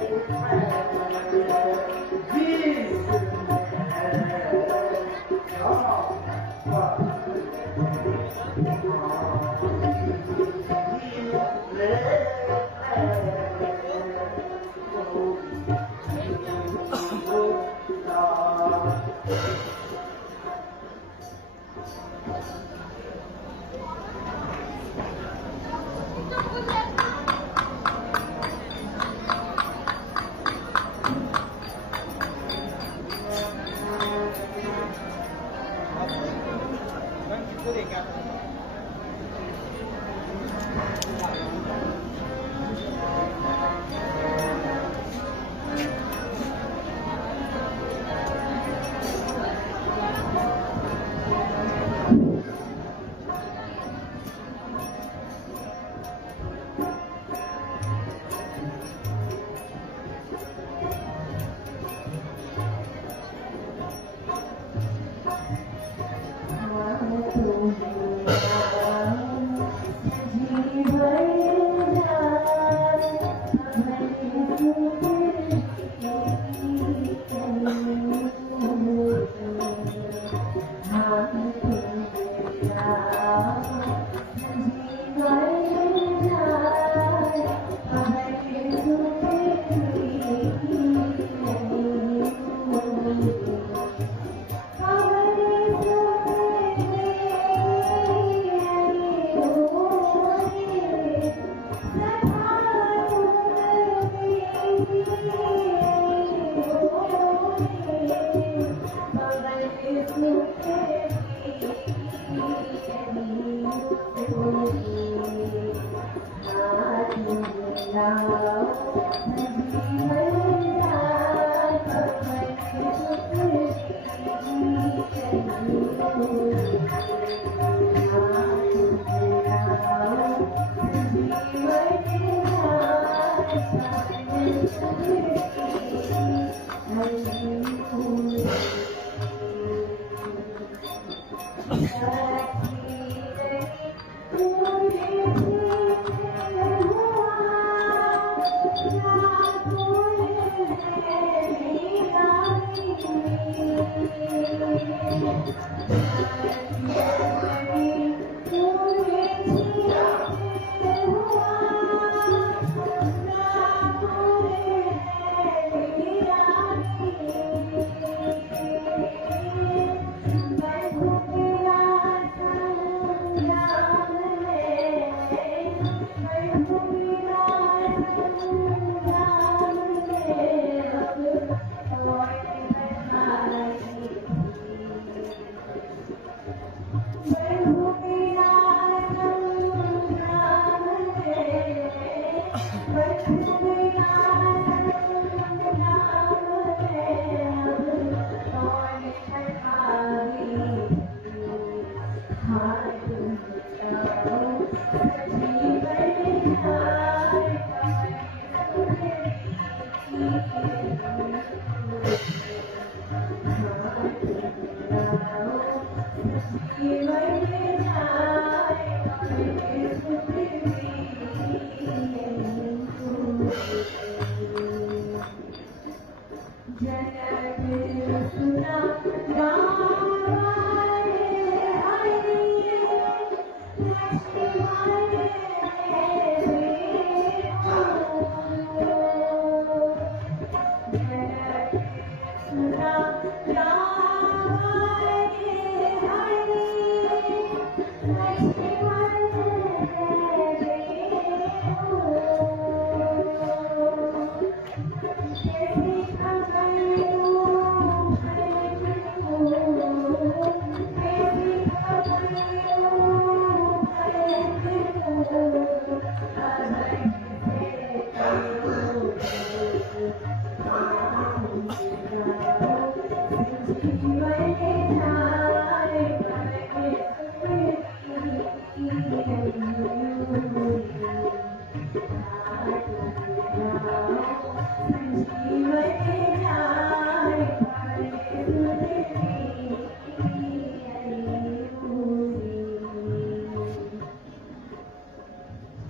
जी।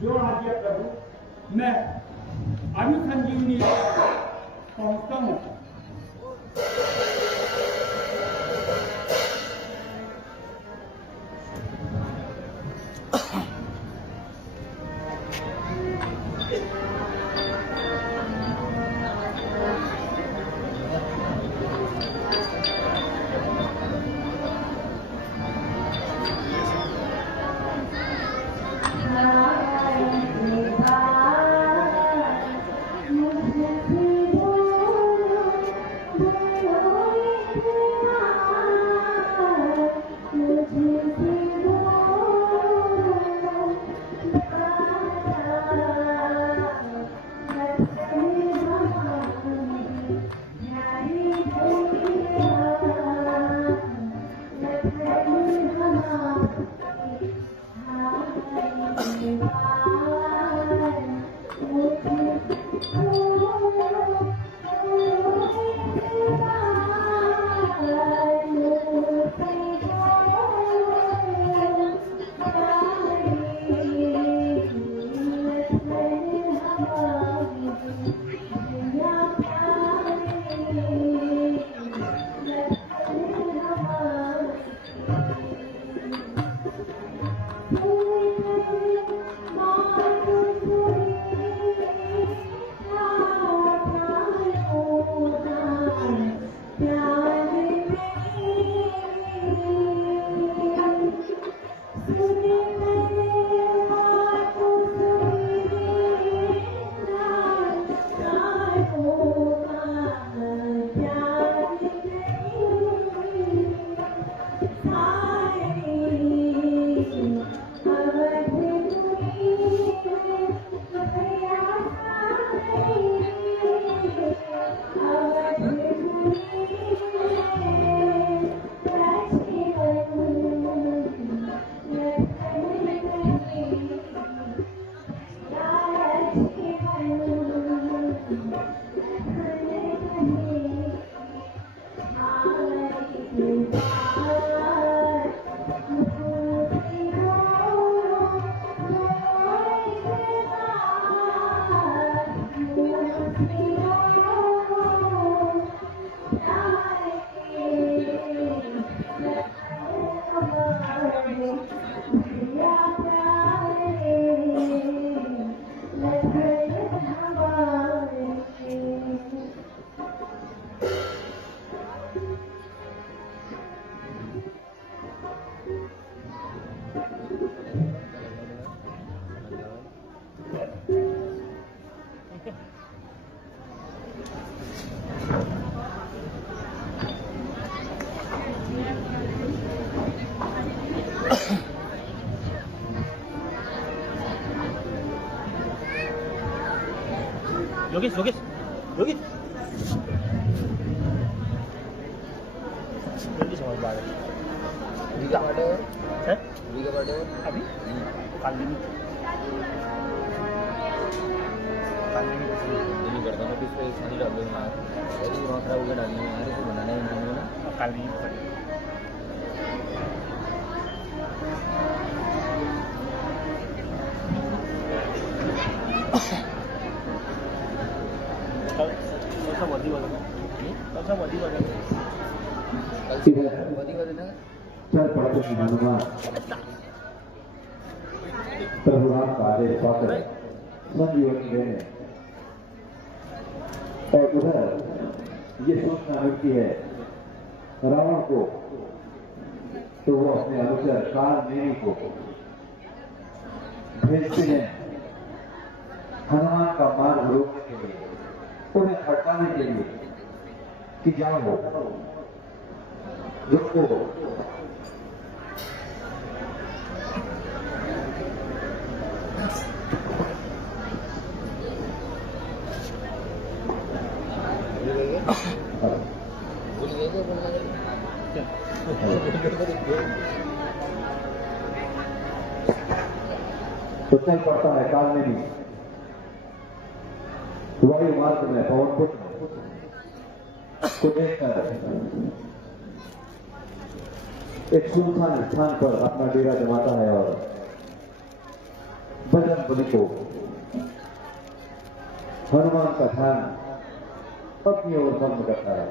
जो आज्ञा प्रभु, मैं अनुसंजीवनी पहुंचता हूँ। लोकेश लोकेश लोकेश जल्दी समझ बात है अभी काल नहीं करता हूँ किस पे सारी डाल दूँगा ऐसी खराब हो गया डालने में यार इसको बनाने में ना काल नहीं चल पड़ते हनुमान प्रभुराम का आदेश पाकर संजीवनी देने और उधर ये सूचना मिलती है रावण को तो वो अपने अनुचर कालनेमी को भेजते हैं हनुमान का मार्ग रोकने के लिए उन्हें हटाने के लिए कि जाओ रुको तो चल पड़ता है कालनेमी वायु मार्ग में पवन पुत्र को देखकर एक सुनसान स्थान पर अपना डेरा जमाता है और बजरंग बली को हनुमान का ध्यान अपनी ओर भंग करता है।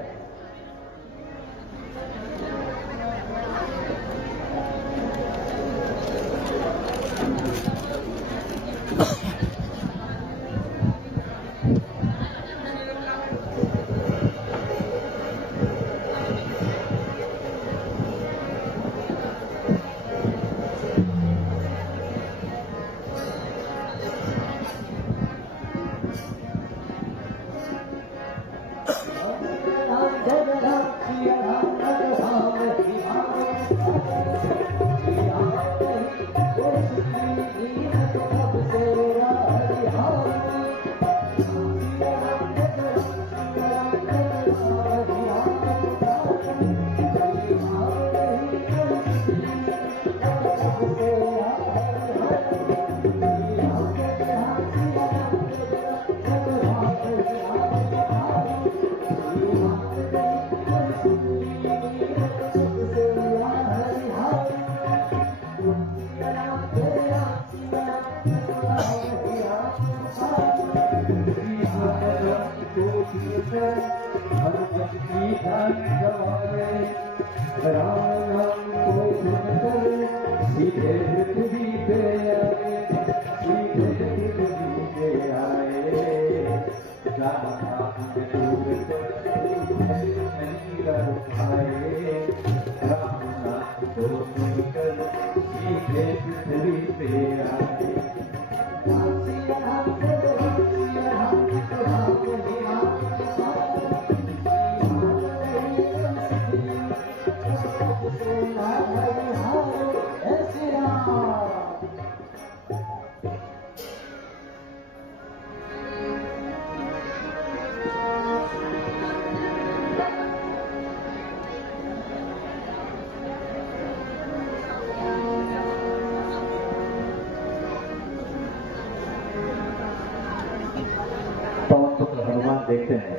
देखते हैं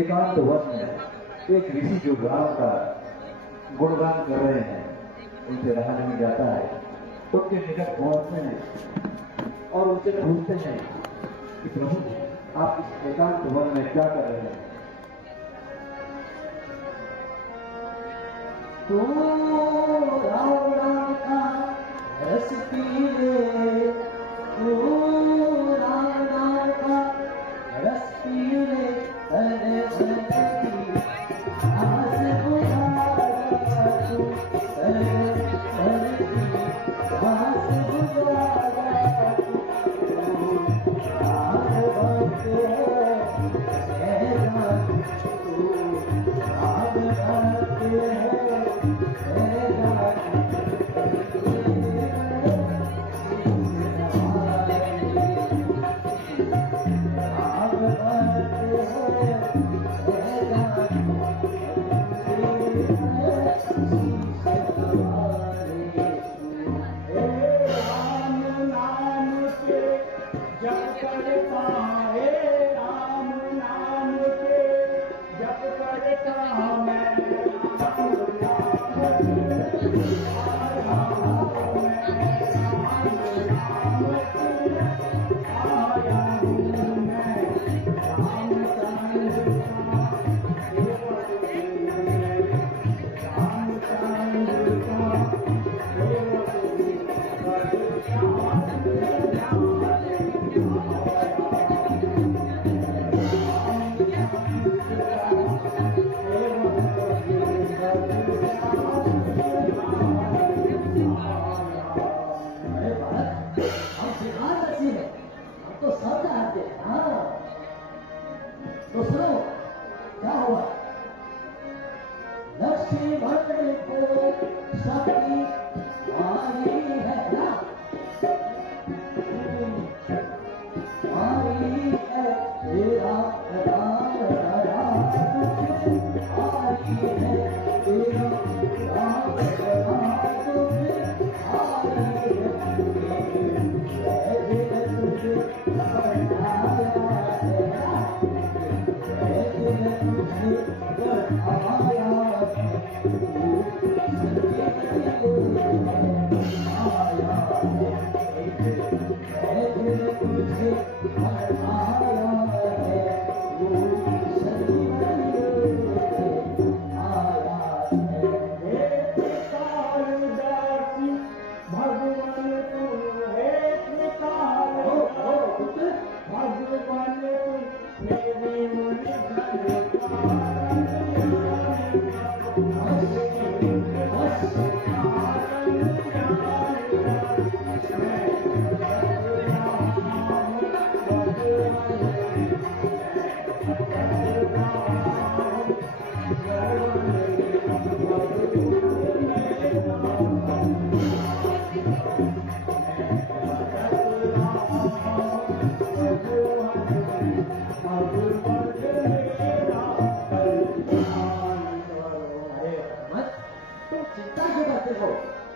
एकांत वन में एक ऋषि जो राम का गुणगान कर रहे हैं उनसे रहा नहीं जाता है, उनके निकट पहुंचते हैं और उनसे पूछते हैं कि प्रभु आप इस एकांत वन में क्या कर रहे हैं। तो राम का रस पी ले, तो राम का रस पी ले, अरे सब जानते हैं। हाँ तो सुनो क्या हुआ, लक्ष्मण को शक्ति आई है ना, आई है तेरा राम राम, आई है तेरा राम राम,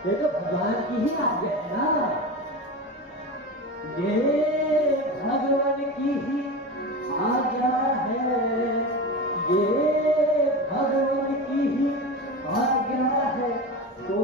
ये तो भगवान की ही आज्ञा है ना, ये भगवान की ही आज्ञा है, ये भगवान की ही आज्ञा है, तो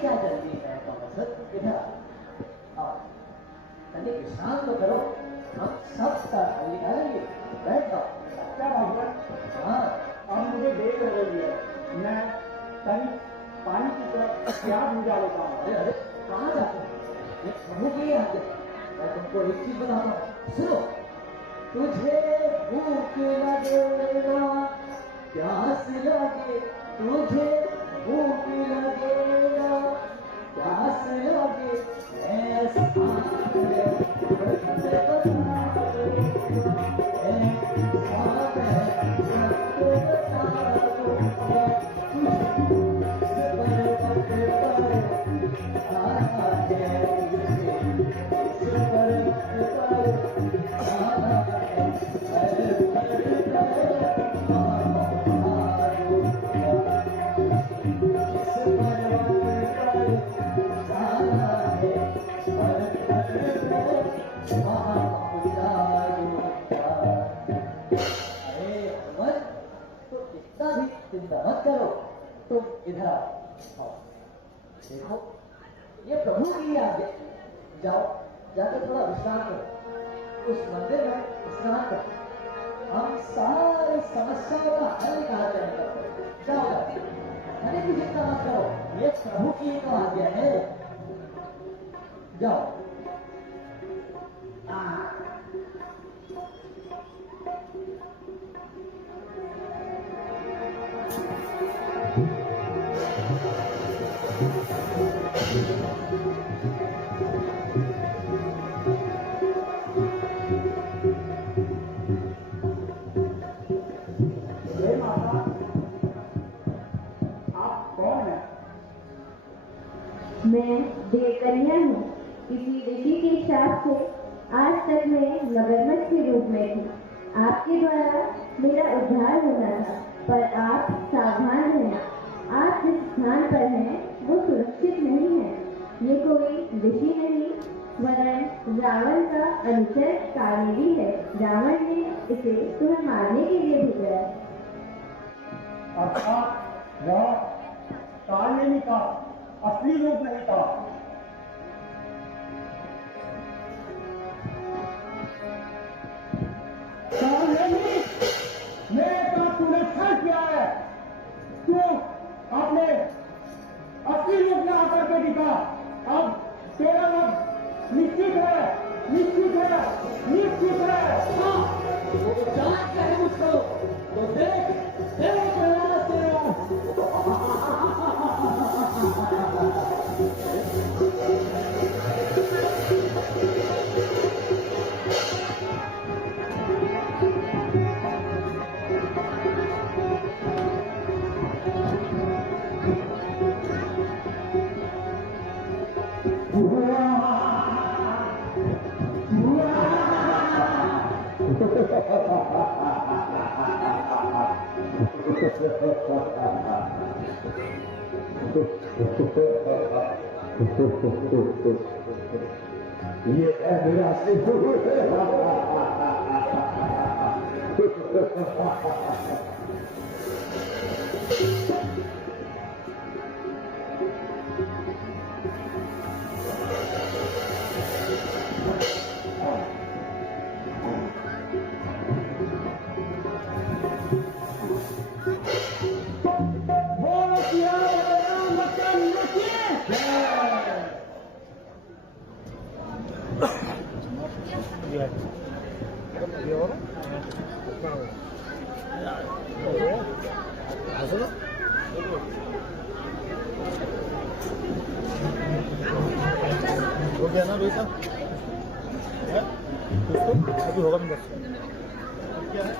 क्या जल्दी है इधर आओ, तनिक विश्राम तो करो, हम सब निकालेंगे, बैठ जाओ। क्या बाबा? हाँ अब मुझे देर हो रही है, मैं कहीं पानी की तरफ प्यास बुझा लेता हूँ। अरे कहाँ जाते हो? ये प्रभु के यहाँ जाते। मैं तुमको एक चीज बताता हूँ, सुनो। तुझे भूख लगे ना, प्यास लगे, तुझे भूख लगे ना, प्यास लगे, ऐसा चिंता मत करो, तुम इधर आओ। देखो ये प्रभु की आज्ञा, जाओ जाकर थोड़ा विश्राम करो, उस मंदिर में स्नान करो, हम सारी समस्याओं का हल निकाल जाएंगे। जाओ मैंने भी चिंता मत करो, ये प्रभु की तो आज्ञा है, जाओ। मैं देवकन्या हूँ। किसी ऋषि के शाप से आज तक मैं मगरमच्छ के रूप में थी। आपके द्वारा मेरा उद्धार होना था, पर आप सावधान रहना। आप जिस स्थान पर हैं वो सुरक्षित नहीं है। ये कोई ऋषि नहीं वरन रावण का अनुचर कालिंदी है। रावण ने इसे तुम्हें मारने के लिए भेजा है। अर्थात वह कालिंदी का असली रूप नहीं था। कालिंदी, मेरे का तूने छल किया है। क्यों आपने असली रूप में आकर के दिखा। अब तेरा वक्त निश्चित है, निश्चित है, निश्चित है। वो चालाक है मुझको तो देख तेरा ये है मेरा हो गया ना भाई साहब? अभी होगा नहीं बस। क्या है?